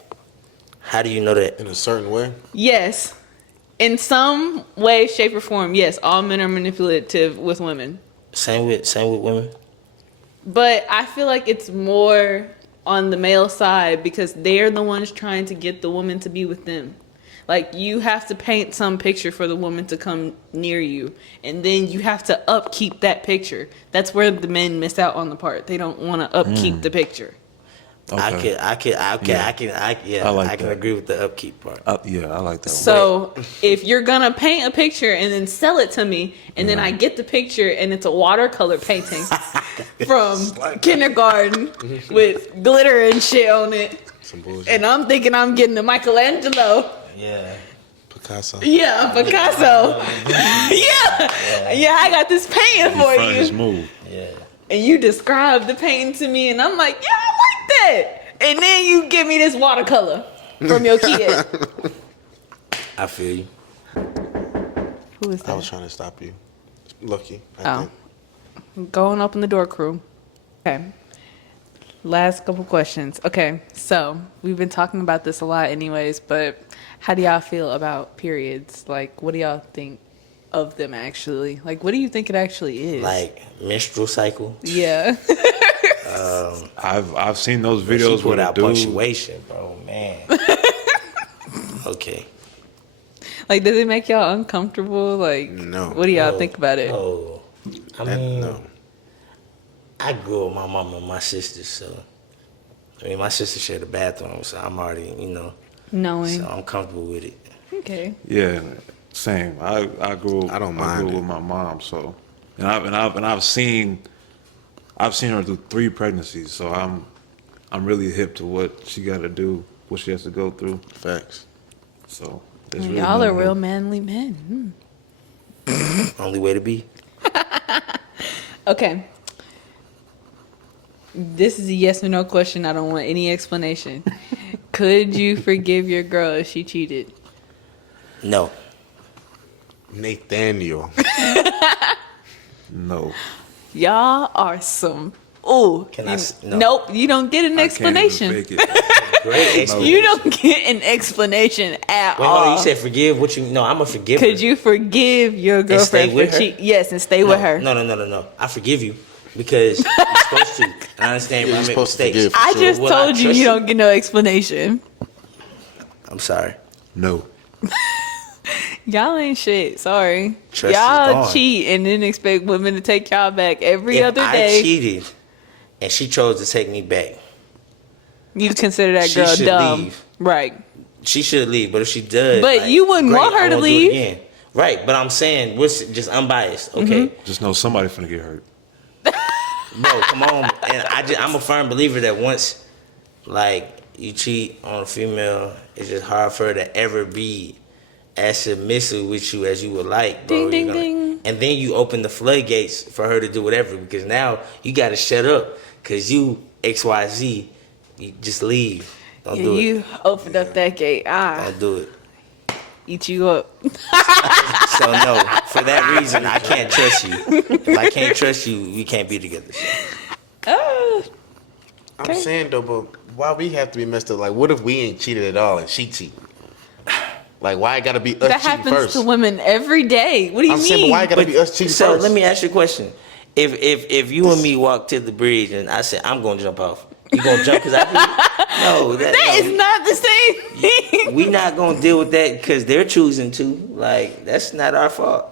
How do you know that? In a certain way. Yes. In some way, shape, or form, yes, all men are manipulative with women. Same with women. But I feel like it's more on the male side because they're the ones trying to get the woman to be with them. Like, you have to paint some picture for the woman to come near you, and then you have to upkeep that picture. That's where the men miss out on the part. They don't want to upkeep the picture. Okay. I can like that. agree with the upkeep part. Yeah, I like that one. So if you're gonna paint a picture and then sell it to me, and then I get the picture and it's a watercolor painting from kindergarten with glitter and shit on it, Some bullshit. and I'm thinking I'm getting a Michelangelo. Yeah. Picasso. Yeah, Picasso. yeah, I got this painting for Front is you. move. Yeah. And you describe the painting to me, and I'm like, yeah, I like that. And then you give me this watercolor from your kid. I feel you. Who is I was that? trying to stop you. Lucky. Oh. Going up in the door, crew. Okay. Last couple questions. Okay, so we've been talking about this a lot anyways, but how do y'all feel about periods? Like, what do y'all think of them actually? Like, what do you think it actually is? Like menstrual cycle. Yeah. I've seen those She videos put where the out dude. punctuation, bro. Man. Okay. Like, does it make y'all uncomfortable? Like, No. what do y'all No. think about it? Oh. I That, mean, no. I grew up with my mom and my sisters, so I mean, my sister shared the bathroom, so I'm already, Knowing. so I'm comfortable with it. Okay. Yeah, same. I grew. I don't mind grew it. with my mom, so I've seen her through 3 pregnancies, so I'm really hip to what she got to do, what she has to go through. Facts. So there's really Y'all are nothing real new. manly men. Only way to be. Okay. This is a yes or no question. I don't want any explanation. Could you forgive your girl if she cheated? No. Nathaniel. No, Y'all are some. Ooh. Can I no. Nope. You don't get an I can't even explanation. fake it. Great explanation. You don't get an explanation at Wait, all. hold on. You said forgive. What you? No, I'm a forgiver. Could you forgive your stay girlfriend with for her? cheating? Yes, and stay with her. No. I forgive you because you're supposed to. And I understand Yeah, when I you're make supposed to mistakes. forgive. I Sure. just Will I told you trust you you? don't get no explanation. I'm sorry. No. Y'all ain't shit. Sorry. Trust is Y'all gone. cheat and then expect women to take y'all back every If other I day. cheated and she chose to take me back, You consider that She girl should dumb, leave. right? she should leave. But if she does, But you wouldn't great, want her I to won't leave. Do it again. Right, but I'm saying we're just unbiased. Okay, Just know somebody finna get hurt. bro, come on. And I'm a firm believer that once, like, you cheat on a female, it's just hard for her to ever be as submissive with you as you would like, bro. Ding, You're ding, ding. And then you open the floodgates for her to do whatever because now you got to shut up because you XYZ. You just leave. Don't Yeah, do you it. opened up that gate. Don't do it. Eat you up. So no, for that reason, I can't trust you. If I can't trust you, we can't be together. Oh, I'm Okay. saying though, but why we have to be messed up? Like, what if we ain't cheated at all and she cheat? Like, why it gotta be us that cheating happens first? to women every day. What do you I'm mean? saying, but why it gotta be us cheating So first? let me ask you a question. If you and me walk to the bridge and I say I'm gonna jump off, you gonna jump because I did? No, That is not the same thing. we not gonna deal with that because they're choosing to. Like that's not our fault.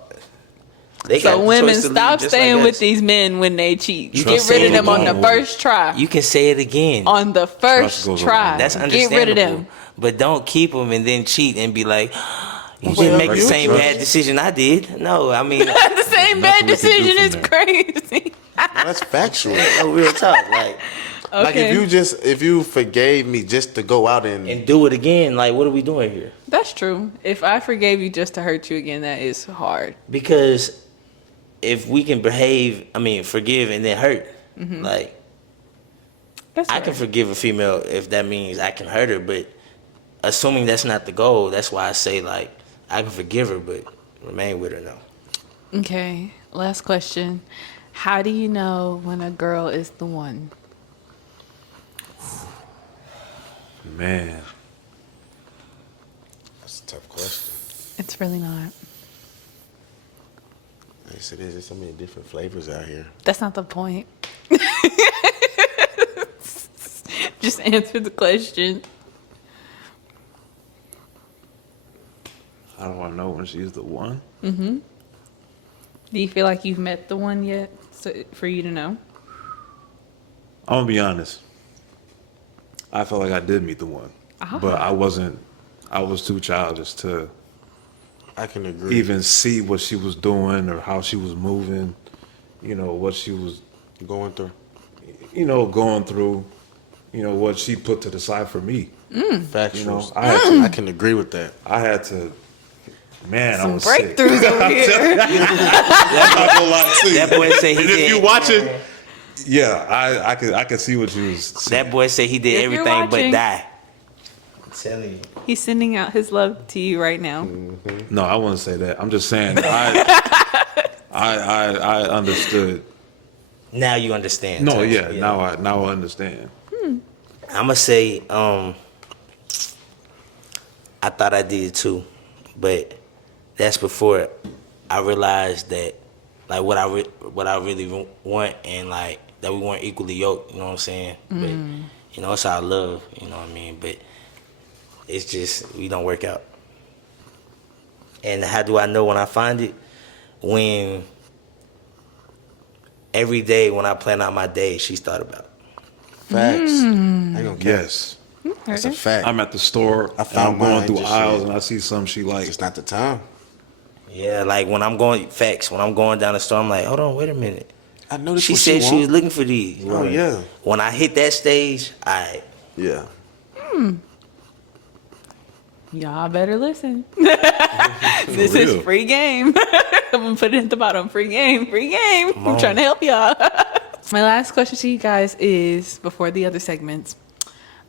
They got So the women, choice to leave stop just staying like with us. these men when they cheat. You Get can rid say of them on the it. first try. You can say it again. On the first goes try. along. That's Get understandable. rid of them. But don't keep them and then cheat and be like, you Well, didn't make the you same trust- bad decision I did. No, I mean, The same bad Nothing we can do decision is from crazy. That's factual. no real talk. Like, Like, if you forgave me just to go out and do it again. Like, what are we doing here? That's true. If I forgave you just to hurt you again, that is hard. Because if we can forgive and then hurt, like, That's I can forgive a female if that means I can hurt her, but assuming that's not the goal, that's why I say, like, I can forgive her, but remain with her, no. Okay, last question. How do you know when a girl is the one? Man. That's a tough question. It's really not. Yes, it is. There's so many different flavors out here. That's not the point. Just answer the question. How do I know when she's the one? Do you feel like you've met the one yet for you to know? I'm gonna be honest. I felt like I did meet the one, but I wasn't. I was too childish to I can agree. even see what she was doing or how she was moving. You know what she was, going through. going through. What she put to the side for me. Factual. I I can agree with that. I had to. Man, I Some was sick. breakthroughs over here. I'm not gonna lie to you. That boy say he And if did. you watch it, yeah, I could see what you was saying. That boy say he did If you're everything but watching- die. I'm telling you. He's sending out his love to you right now. No, I wouldn't say that. I'm just saying I understood. Now you understand. No, Touch. yeah, now I understand. I'ma say, I thought I did too, but that's before I realized that, like, what I really want, and like that we weren't equally yoked. You know what I'm saying? But it's our love. You know what I mean? But it's just we don't work out. And how do I know when I find it? When every day when I plan out my day, she's thought about it. Facts. I ain't gonna care. Yes. That's a fact. I'm at the store, I and found I'm going mine, through just aisles, shit. and I see something she likes. It's not the time. Yeah, like when I'm going when I'm going down the store, I'm like, hold on, wait a minute. I know this. She what said she want. was looking for these. Oh, yeah. When I hit that stage, Yeah. Y'all better listen. This is real. free game. I'm gonna put it at the bottom. Free game. Free game. I'm trying to help y'all. My last question to you guys is, before the other segments,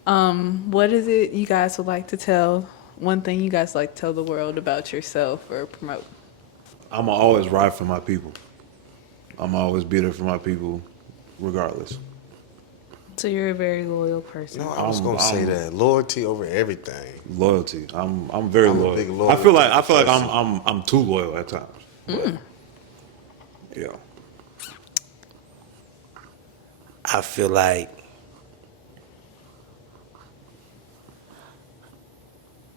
what is it you guys would like to tell? One thing you guys like to tell the world about yourself or promote? I'm gonna always ride for my people. I'm always be there for my people, regardless. So you're a very loyal person. No, I was gonna say that loyalty over everything. Loyalty. I'm very I'm a loyal. big loyal I feel like type of person. I'm too loyal at times. But, yeah. I feel like,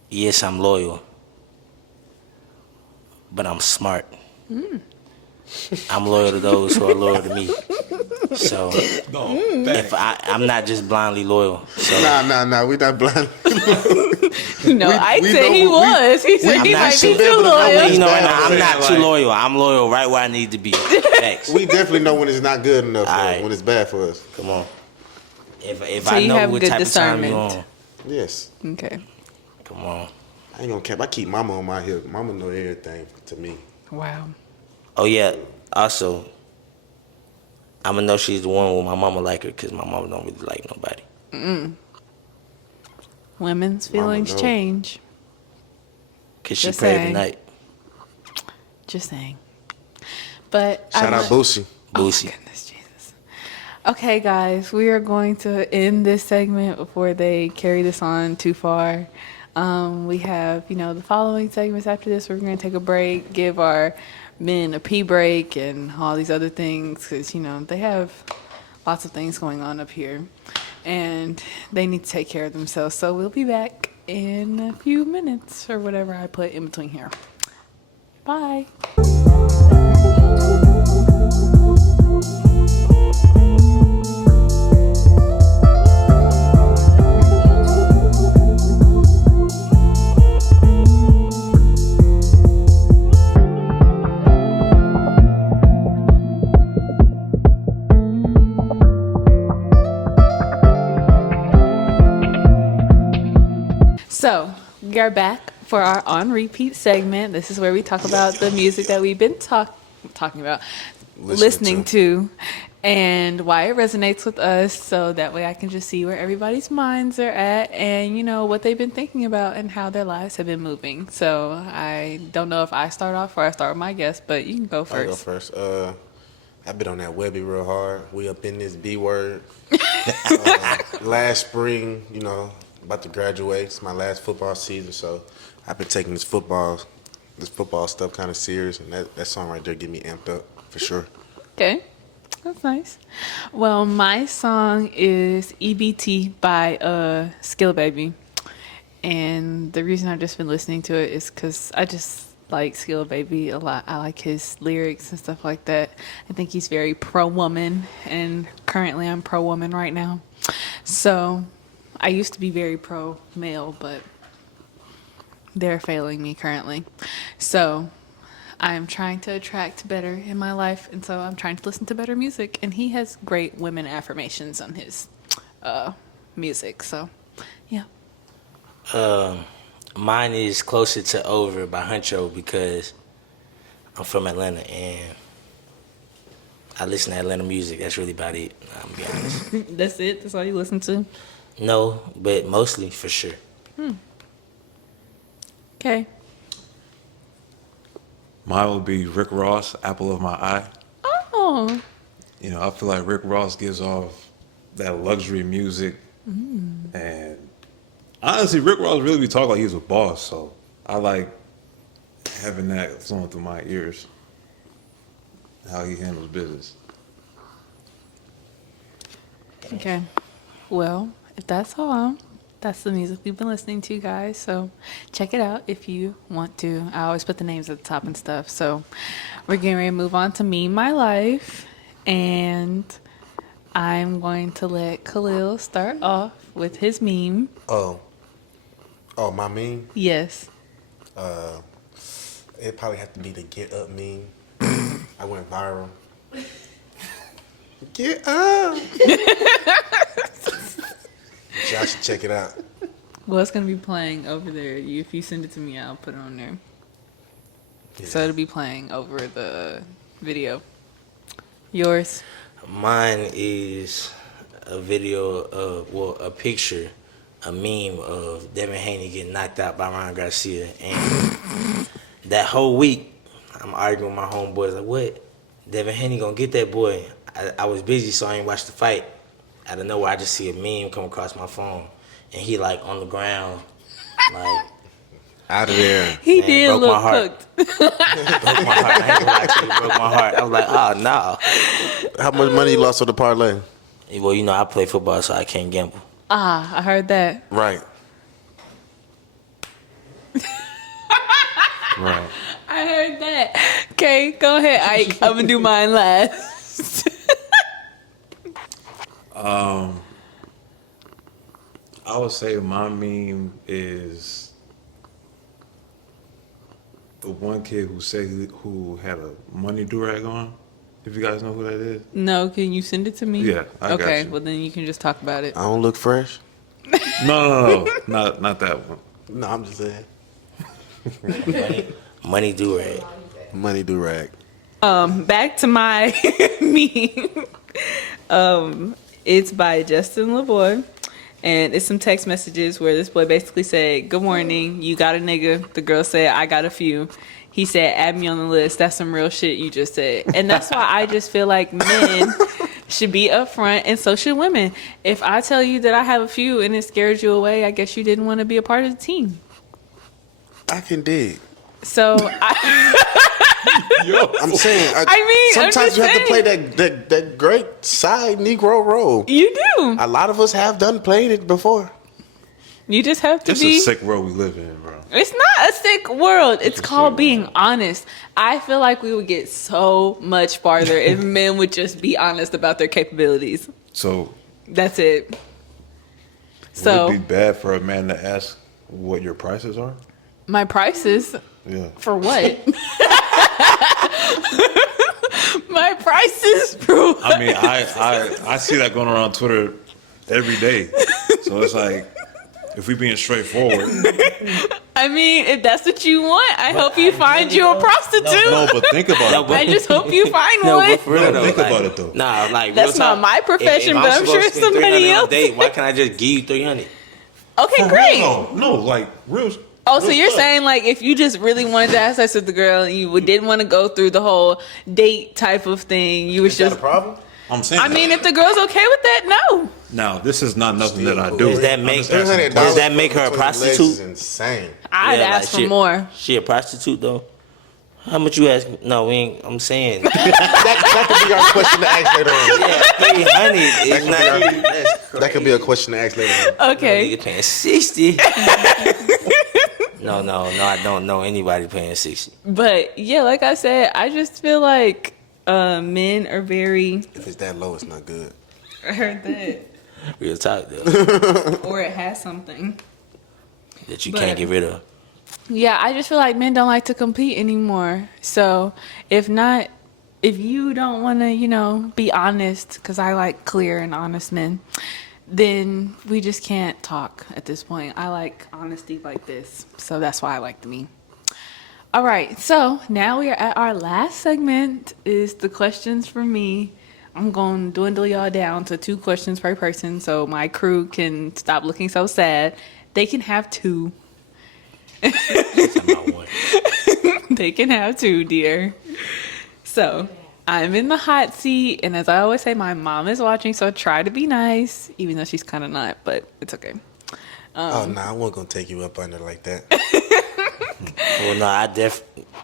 yes, I'm loyal, but I'm smart. I'm loyal to those who are loyal to me. So if I'm not just blindly loyal. So Nah. We not blind. No, I we said know he we- was. He said I'm he not might sure. be too You loyal. know, and I'm saying, not too like- loyal. I'm loyal right where I need to be. Facts. We definitely know when it's not good enough for us, Alright. when it's bad for us. Come on. If So I you know have what good type of time you discernment. on, Yes. Okay. come on. I ain't gonna cap. I keep mama on my hip. Mama know everything to me. Wow. Oh yeah. Also, I'ma know she's the one with my mama like her because my mama don't really like nobody. Women's Mama feelings know. change. Cause she Just pray every saying. night. Just saying. But Shout out Boosie. Oh my Boosie. goodness, Jesus. Okay, guys, we are going to end this segment before they carry this on too far. We have, the following segments after this. We're going to take a break, give our men a pee break, and all these other things because, they have lots of things going on up here, and they need to take care of themselves. So we'll be back in a few minutes or whatever I put in between here. Bye. So, we are back for our on repeat segment. This is where we talk about the music that we've been talking about, listening to, and why it resonates with us. So that way I can just see where everybody's minds are at and, what they've been thinking about and how their lives have been moving. So, I don't know if I start off or I start with my guest, but you can go I'll go first. first. I've been on that Webby real hard. We up in this B word. Last spring, about to graduate. It's my last football season, so I've been taking this football stuff kind of serious, and that song right there get me amped up for sure. Okay. That's nice. Well, my song is EBT by Skill Baby. And the reason I've just been listening to it is because I just like Skill Baby a lot. I like his lyrics and stuff like that. I think he's very pro-woman, and currently I'm pro-woman right now. So I used to be very pro-male, but they're failing me currently. So I'm trying to attract better in my life, and so I'm trying to listen to better music. And he has great women affirmations on his music. So, yeah. Mine is Closer to Over by Huncho because I'm from Atlanta and I listen to Atlanta music. That's really about it. I'm gonna be honest. That's it? That's all you listen to? No, but mostly for sure. Okay. Mine would be Rick Ross, Apple of My Eye. Oh. I feel like Rick Ross gives off that luxury music. And honestly, Rick Ross really be talking like he's a boss. So I like having that flowing through my ears, how he handles business. Okay. Well, if that's all, that's the music we've been listening to, guys. So check it out if you want to. I always put the names at the top and stuff. So we're getting ready to move on to Me, My Life. And I'm going to let Khalil start off with his meme. Oh, my meme? Yes. It probably have to be the Get Up meme. I went viral. Get up! Y'all should check it out. Well, it's going to be playing over there. If you send it to me, I'll put it on there. Yeah. So it'll be playing over the video. Yours? Mine is a video of, a picture, a meme of Devin Haney getting knocked out by Ryan Garcia. And that whole week, I'm arguing with my homeboys, like, what? Devin Haney gonna get that boy. I was busy, so I ain't watched the fight. out of nowhere, I just see a meme come across my phone, and he like on the ground, like Out of there. He Man, did broke look my heart. cooked. broke my heart. I ain't gonna lie to you, broke my heart. I was like, oh no. How much money you lost on the parlay? Well, you know, I play football, so I can't gamble. Ah, I heard that. Right. Right. I heard that. Okay, go ahead, Ike. I'm gonna do mine last. I would say my meme is the one kid who had a money durag on. If you guys know who that is. No, can you send it to me? Yeah, I got okay, you. well then you can just talk about it. I don't look fresh. No, not that one. No, I'm just saying. Money do rag. Money do rag. Back to my meme. It's by Justin LeBoy. And it's some text messages where this boy basically said, "Good morning, you got a nigga." The girl said, "I got a few." He said, "Add me on the list." That's some real shit you just said. And that's why I just feel like men should be upfront, and so should women. If I tell you that I have a few and it scares you away, I guess you didn't want to be a part of the team. I can dig. So I'm saying. I mean, I'm sometimes just you have to play saying. that great side Negro role. You do. A lot of us have done played it before. You just have to It's be. a sick world we live in, bro. It's not a sick world. It's a called sick being world. honest. I feel like we would get so much farther if men would just be honest about their capabilities. So That's it. would So it be bad for a man to ask what your prices are? my prices Yeah. for what? My prices for what? I mean, I see that going around Twitter every day. So it's like, if we being straightforward. I mean, if that's what you want, I hope you find you a prostitute. No, but think about No, it. but- I just hope you find No, one. but for real No, though, think like, about it, though. Nah, like That's real talk, not my profession, but I'm sure supposed to spend somebody 300 on a else- date, why can't I just give you 300? Okay, For great. real, no, like real. Oh, so real you're stuff. saying like if you just really wanted to have sex with the girl and you didn't want to go through the whole date type of thing, you was Is that a just. problem? I'm saying. I mean, if the girl's okay with that, no. now this is not nothing that I do. Does that I'm make- just asking $300 Does that make her a between the legs prostitute? Is insane. I'd Yeah, ask like for more. She a prostitute though? How much you ask? No, we ain't. I'm saying. That could be our question to ask later on. Yeah, 300 is not. That could be a question to ask later on. Okay. Nigga paying 60. No, I don't know anybody paying 60. But yeah, like I said, I just feel like men are very. If it's that low, it's not good. I heard that. Real talk though, Or it has something. that you But- can't get rid of. Yeah, I just feel like men don't like to compete anymore. So if you don't want to, be honest, because I like clear and honest men, then we just can't talk at this point. I like honesty like this. So that's why I like the meme. All right, so now we are at our last segment is the questions from me. I'm going to dwindle y'all down to 2 questions per person so my crew can stop looking so sad. They can have 2. They can have 2, dear. So, I'm in the hot seat, and as I always say, my mom is watching, so try to be nice, even though she's kind of not, but it's okay. Oh, no, I wasn't going to take you up under like that. Well, no, I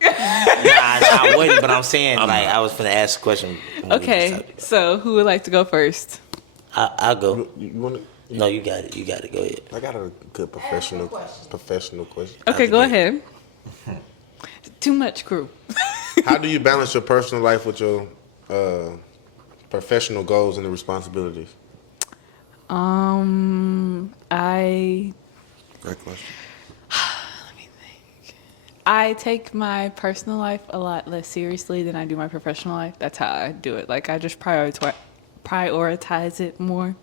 I wouldn't. But I'm saying, like, I was gonna ask a question. when we just Okay, talked. so who would like to go first? I'll go. You want to? No, you got it. You got it. Go ahead. I got a good professional question. Okay, go debate. ahead. Too much crew. How do you balance your personal life with your professional goals and the responsibilities? I Great question. I take my personal life a lot less seriously than I do my professional life. That's how I do it. Like I just prioritize it more.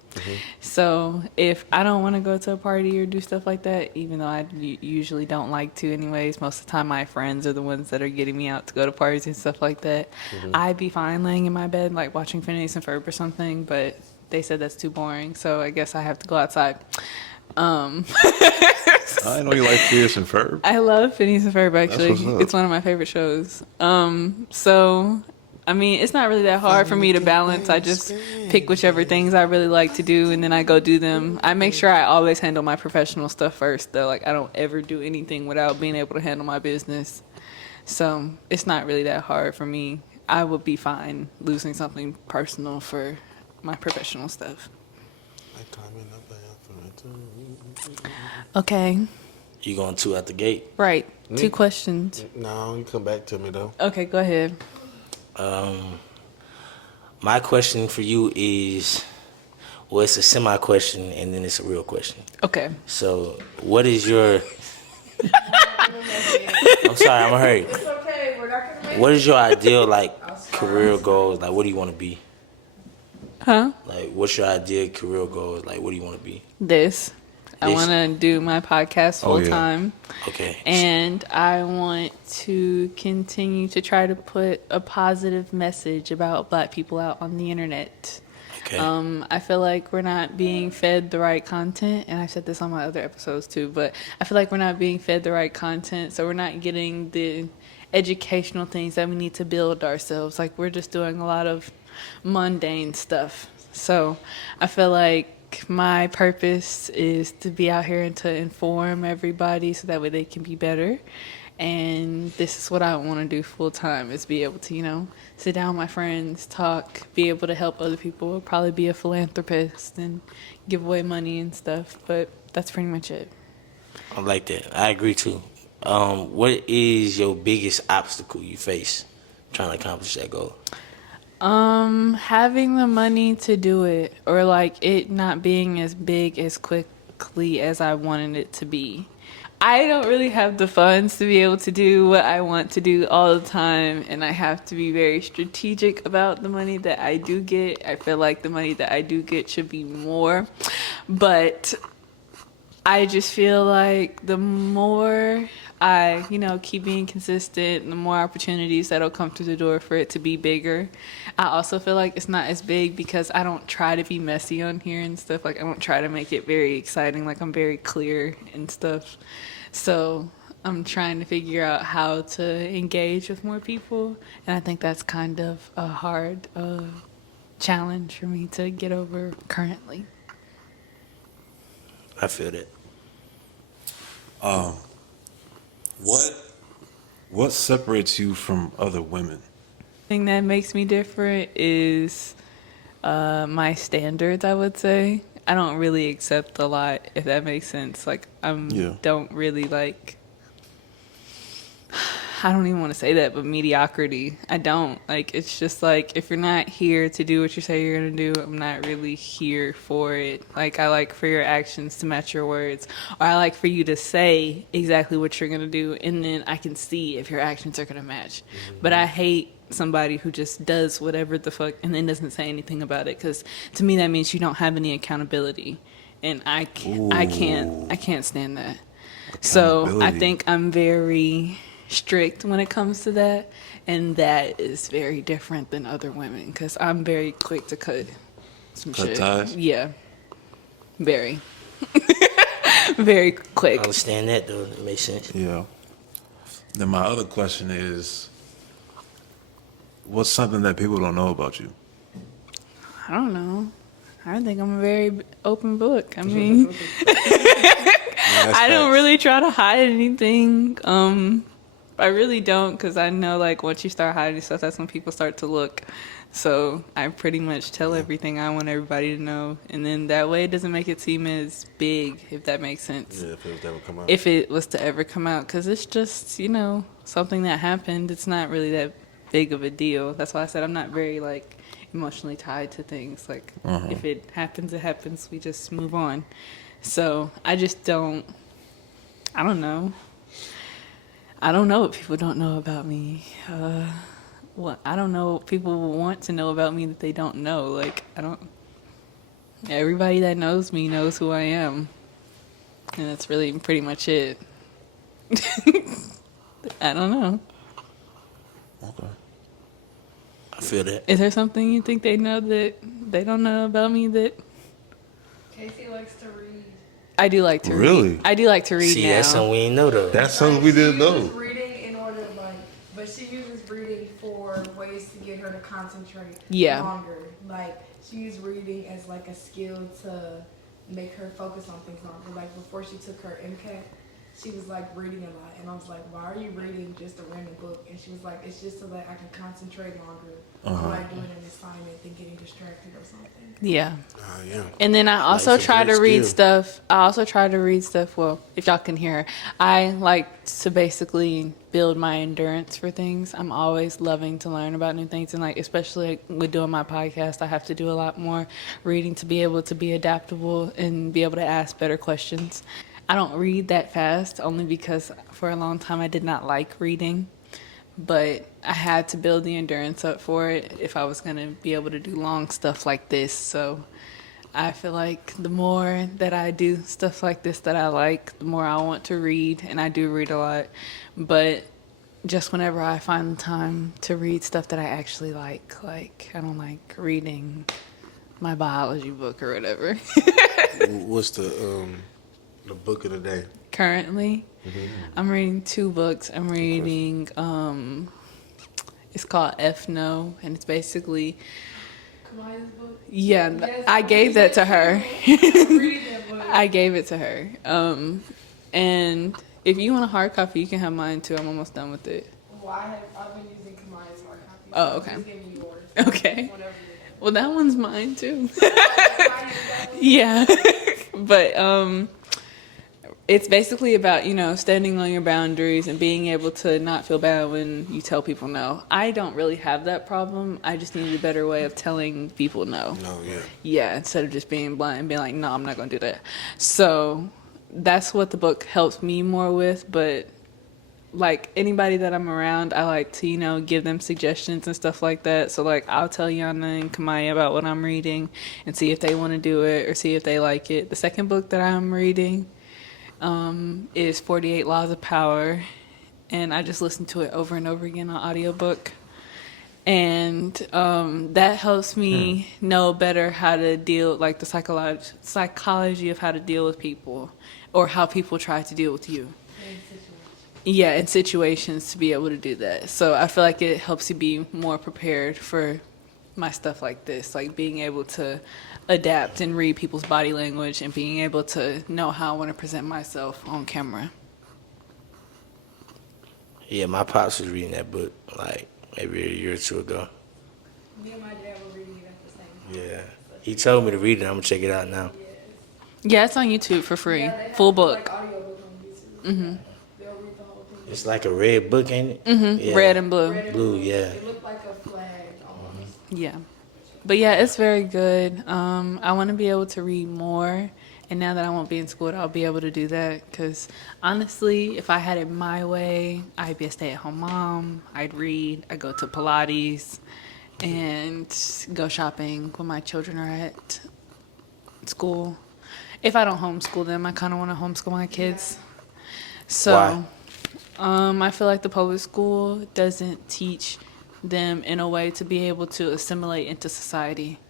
So if I don't want to go to a party or do stuff like that, even though I usually don't like to anyways, most of the time my friends are the ones that are getting me out to go to parties and stuff like that. I'd be fine laying in my bed like watching Phineas and Ferb or something, but they said that's too boring, so I guess I have to go outside. I know you like Phineas and Ferb. I love Phineas and Ferb actually. what's up. It's one of my favorite shows. So I mean, it's not really that hard for me to balance. I just pick whichever things I really like to do, and then I go do them. I make sure I always handle my professional stuff first, though. Like, I don't ever do anything without being able to handle my business. So it's not really that hard for me. I would be fine losing something personal for my professional stuff. Okay, You going 2 out the gate? right. 2 questions. No, you come back to me though. Okay, go ahead. My question for you is, well, it's a semi question and then it's a real question. Okay. So, what is your? I'm sorry, I'm gonna hurry. It's okay. We're not gonna make What is your ideal like career goals? Like, what do you want to be? Huh? Like, what's your ideal career goals? Like, what do you want to be? This. I This. want to do my podcast Oh, full yeah. time. Okay. And I want to continue to try to put a positive message about Black people out on the internet. Okay. I feel like we're not being fed the right content, and I've said this on my other episodes too, but I feel like we're not being fed the right content, so we're not getting the educational things that we need to build ourselves. Like, we're just doing a lot of mundane stuff. So I feel like my purpose is to be out here and to inform everybody so that way they can be better. And this is what I want to do full time, is be able to, sit down with my friends, talk, be able to help other people, probably be a philanthropist and give away money and stuff. But that's pretty much it. I like that. I agree too. What is your biggest obstacle you face trying to accomplish that goal? Having the money to do it, or like it not being as big as quickly as I wanted it to be. I don't really have the funds to be able to do what I want to do all the time, and I have to be very strategic about the money that I do get. I feel like the money that I do get should be more, but I just feel like the more I, keep being consistent, the more opportunities that'll come through the door for it to be bigger. I also feel like it's not as big because I don't try to be messy on here and stuff. Like, I don't try to make it very exciting. Like, I'm very clear and stuff. So I'm trying to figure out how to engage with more people. And I think that's kind of a hard challenge for me to get over currently. I feel that. What separates you from other women? Thing that makes me different is my standards, I would say. I don't really accept a lot, if that makes sense. Like, Yeah. don't really like, I don't even want to say that, but mediocrity. I don't. Like, it's just like, if you're not here to do what you say you're going to do, I'm not really here for it. Like, I like for your actions to match your words. Or I like for you to say exactly what you're going to do, and then I can see if your actions are going to match. But I hate somebody who just does whatever the fuck and then doesn't say anything about it, because to me that means you don't have any accountability, and I can't stand that. So I Accountability. think I'm very strict when it comes to that, and that is very different than other women, because I'm very quick to cut some Cut shit. ties? Yeah, very very quick. I understand that though. That makes sense. Yeah. Then my other question is, what's something that people don't know about you? I don't know. I think I'm a very open book. I mean, I don't really try to hide anything. I really don't, because I know, like, once you start hiding stuff, that's when people start to look. So I pretty much tell everything I want everybody to know, and then that way it doesn't make it seem as big, if that makes sense. Yeah, if it was ever come out. If it was to ever come out, because it's just, something that happened. It's not really that big of a deal. That's why I said I'm not very, like, emotionally tied to things. Like, if it happens, it happens. We just move on. So I just don't, I don't know. I don't know what people don't know about me. I don't know what people want to know about me that they don't know. Like, everybody that knows me knows who I am. And that's really pretty much it. I don't know. Okay. I feel that. Is there something you think they know that they don't know about me that Kasey likes to read. I do like to Really? read? I do like to read See, now. that's something we ain't know though. That's something we didn't She uses know. reading in order, but she uses reading for ways to get her to concentrate Yeah. longer. Like she used reading as like a skill to make her focus on things longer. Like before she took her MCAT, she was like reading a lot, and I was like, "Why are you reading just a random book?" And she was like, "It's just so that I can concentrate longer on like doing an assignment than getting distracted or something." Yeah. Yeah. And then I also it's a try great to read skill. stuff. I also try to read stuff. Well, if y'all can hear, I like to basically build my endurance for things. I'm always loving to learn about new things. And like, especially like, with doing my podcast, I have to do a lot more reading to be able to be adaptable and be able to ask better questions. I don't read that fast only because for a long time I did not like reading. But I had to build the endurance up for it if I was going to be able to do long stuff like this. So I feel like the more that I do stuff like this that I like, the more I want to read. And I do read a lot. But just whenever I find the time to read stuff that I actually like I don't like reading my biology book or whatever. What's the book of the day? Currently, I'm reading 2 books. I'm reading, it's called F No, and it's basically, Kamaya's book. yeah, Yes, I gave that to her. I'm reading that book. I gave it to her. And if you want a hard copy, you can have mine too. I'm almost done with it. Well, I've been using Kamaya's hard copy. Oh, so okay. Just give me yours. Okay. Whenever you're Well, that one's mine too. ready. Yeah. But it's basically about, standing on your boundaries and being able to not feel bad when you tell people no. I don't really have that problem. I just need a better way of telling people no. No, yeah. Yeah, instead of just being blunt and being like, no, I'm not going to do that. So that's what the book helps me more with. But like anybody that I'm around, I like to, give them suggestions and stuff like that. So like I'll tell Yana and Kamaya about what I'm reading and see if they want to do it or see if they like it. The second book that I'm reading is 48 Laws of Power, and I just listened to it over and over again on audiobook. And that helps me know better how to deal, like the psychology of how to deal with people or how people try to deal with you. Yeah, in situations to be able to do that. So I feel like it helps you be more prepared for my stuff like this, like being able to adapt and read people's body language and being able to know how I want to present myself on camera. Yeah, my pops was reading that book like maybe a year or 2 ago. Me and my dad were reading it at the same time. Yeah, he told me to read it. I'm gonna check it out now. Yeah, it's on YouTube for free. Yeah, they have, Full book. Like audiobook on YouTube. They'll read the whole thing. It's like a red book, ain't it? Yeah. Red and blue. Red and Blue, yeah. It looked like a flag almost. Yeah. But yeah, it's very good. I want to be able to read more. And now that I won't be in school, I'll be able to do that. Because honestly, if I had it my way, I'd be a stay-at-home mom. I'd read. I'd go to Pilates and go shopping when my children are at school. If I don't homeschool them, I kind of want to homeschool my kids. So, I feel like the public school doesn't teach them in a way to be able to assimilate into society.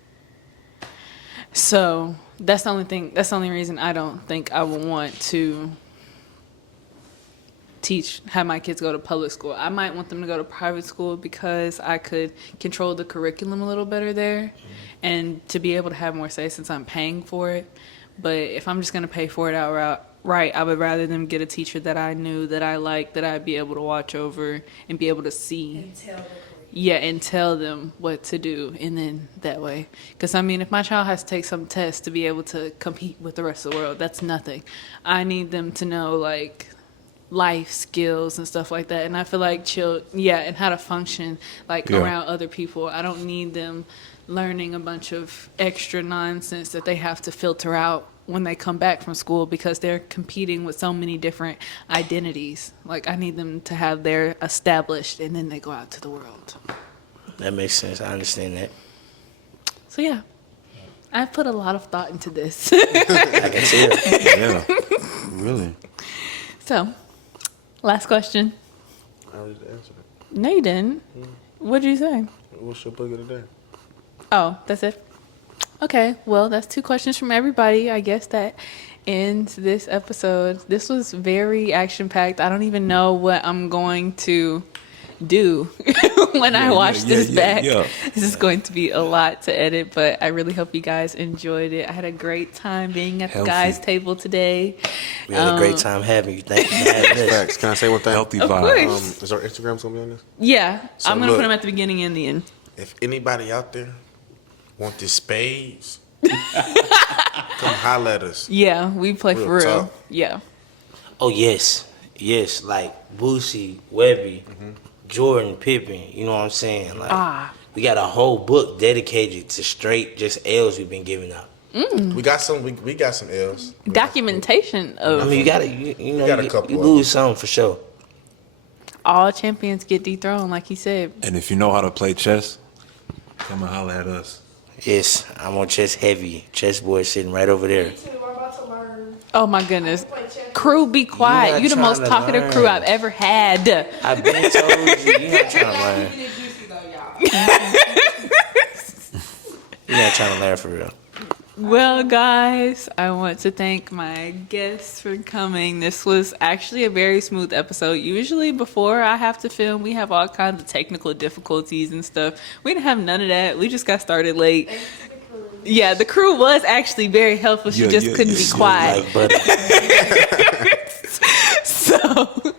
So that's the only thing. That's the only reason I don't think I would want to have my kids go to public school. I might want them to go to private school because I could control the curriculum a little better there, and to be able to have more say since I'm paying for it. But if I'm just gonna pay for it outright, I would rather them get a teacher that I knew, that I liked, that I'd be able to watch over and be able to see. And tell the Yeah, and tell them what to do, and then that way. Because, I mean, if my child has to take some tests to be able to compete with the rest of the world, that's nothing. I need them to know, like, life skills and stuff like that. And I feel like and how to function, like, around other people. I don't need them learning a bunch of extra nonsense that they have to filter out when they come back from school because they're competing with so many different identities. Like, I need them to have their established and then they go out to the world. That makes sense. I understand that. So, yeah. I put a lot of thought into this. I can tell. Yeah, really. So, last question. I already answered it. No, you didn't. What did you say? What's your book of the day? Oh, that's it? Okay, well, that's 2 questions from everybody. I guess that ends this episode. This was very action-packed. I don't even know what I'm going to do when I watch this back. yeah. This is going to be a lot to edit, but I really hope you guys enjoyed it. I had a great time being at Healthy. the guys' table today. We had a great time having you. Thank you for having us. Facts. Can I say one thing? Healthy Of vibes. course. Is our Instagrams gonna be on this? Yeah, So I'm going to look. put them at the beginning and the end. If anybody out there want this spades, come holler at us. Yeah, we play Real for real. talk. Yeah. Oh yes, yes, like Boosie, Webby, Jordan, Pippen. You know what I'm saying? Like we got a whole book dedicated to straight just L's we've been giving out. We got some. We got some L's. Documentation I of mean, you gotta, you know, got a you, couple you of lose some for sure. all champions get dethroned, like he said. And if you know how to play chess, come and holler at us. Yes, I'm on chess heavy. Chess boy sitting right over there. Me too. I'm about to learn. Oh my goodness. Play chess. Crew, be quiet. not You the most trying to talkative crew learn. I've ever had. I've been told you, you're not trying to Y'all learn. keeping it juicy though, y'all. You're not trying to learn for real. Well, guys, I want to thank my guests for coming. This was actually a very smooth episode. Usually, before I have to film, we have all kinds of technical difficulties and stuff. We didn't have none of that. We just got started late. Thanks to the crew. Yeah, the crew was actually very helpful. She Yeah, just yeah, couldn't yeah, be yeah. quiet. Like butter. So,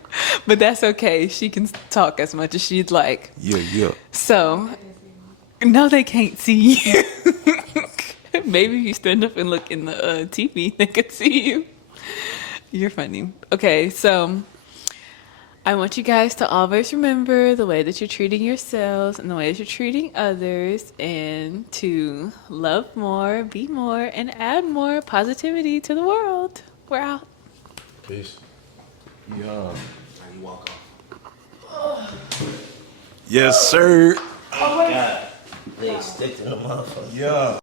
but that's okay. She can talk as much as she'd like. Yeah. So, no, they can't see you. Maybe if you stand up and look in the TV, they can see you. You're funny. Okay, so I want you guys to always remember the way that you're treating yourselves and the way that you're treating others, and to love more, be more, and add more positivity to the world. We're out. Peace. Yeah. Now you walk off. Yes, sir. God, they stick to the motherfucker. Yeah.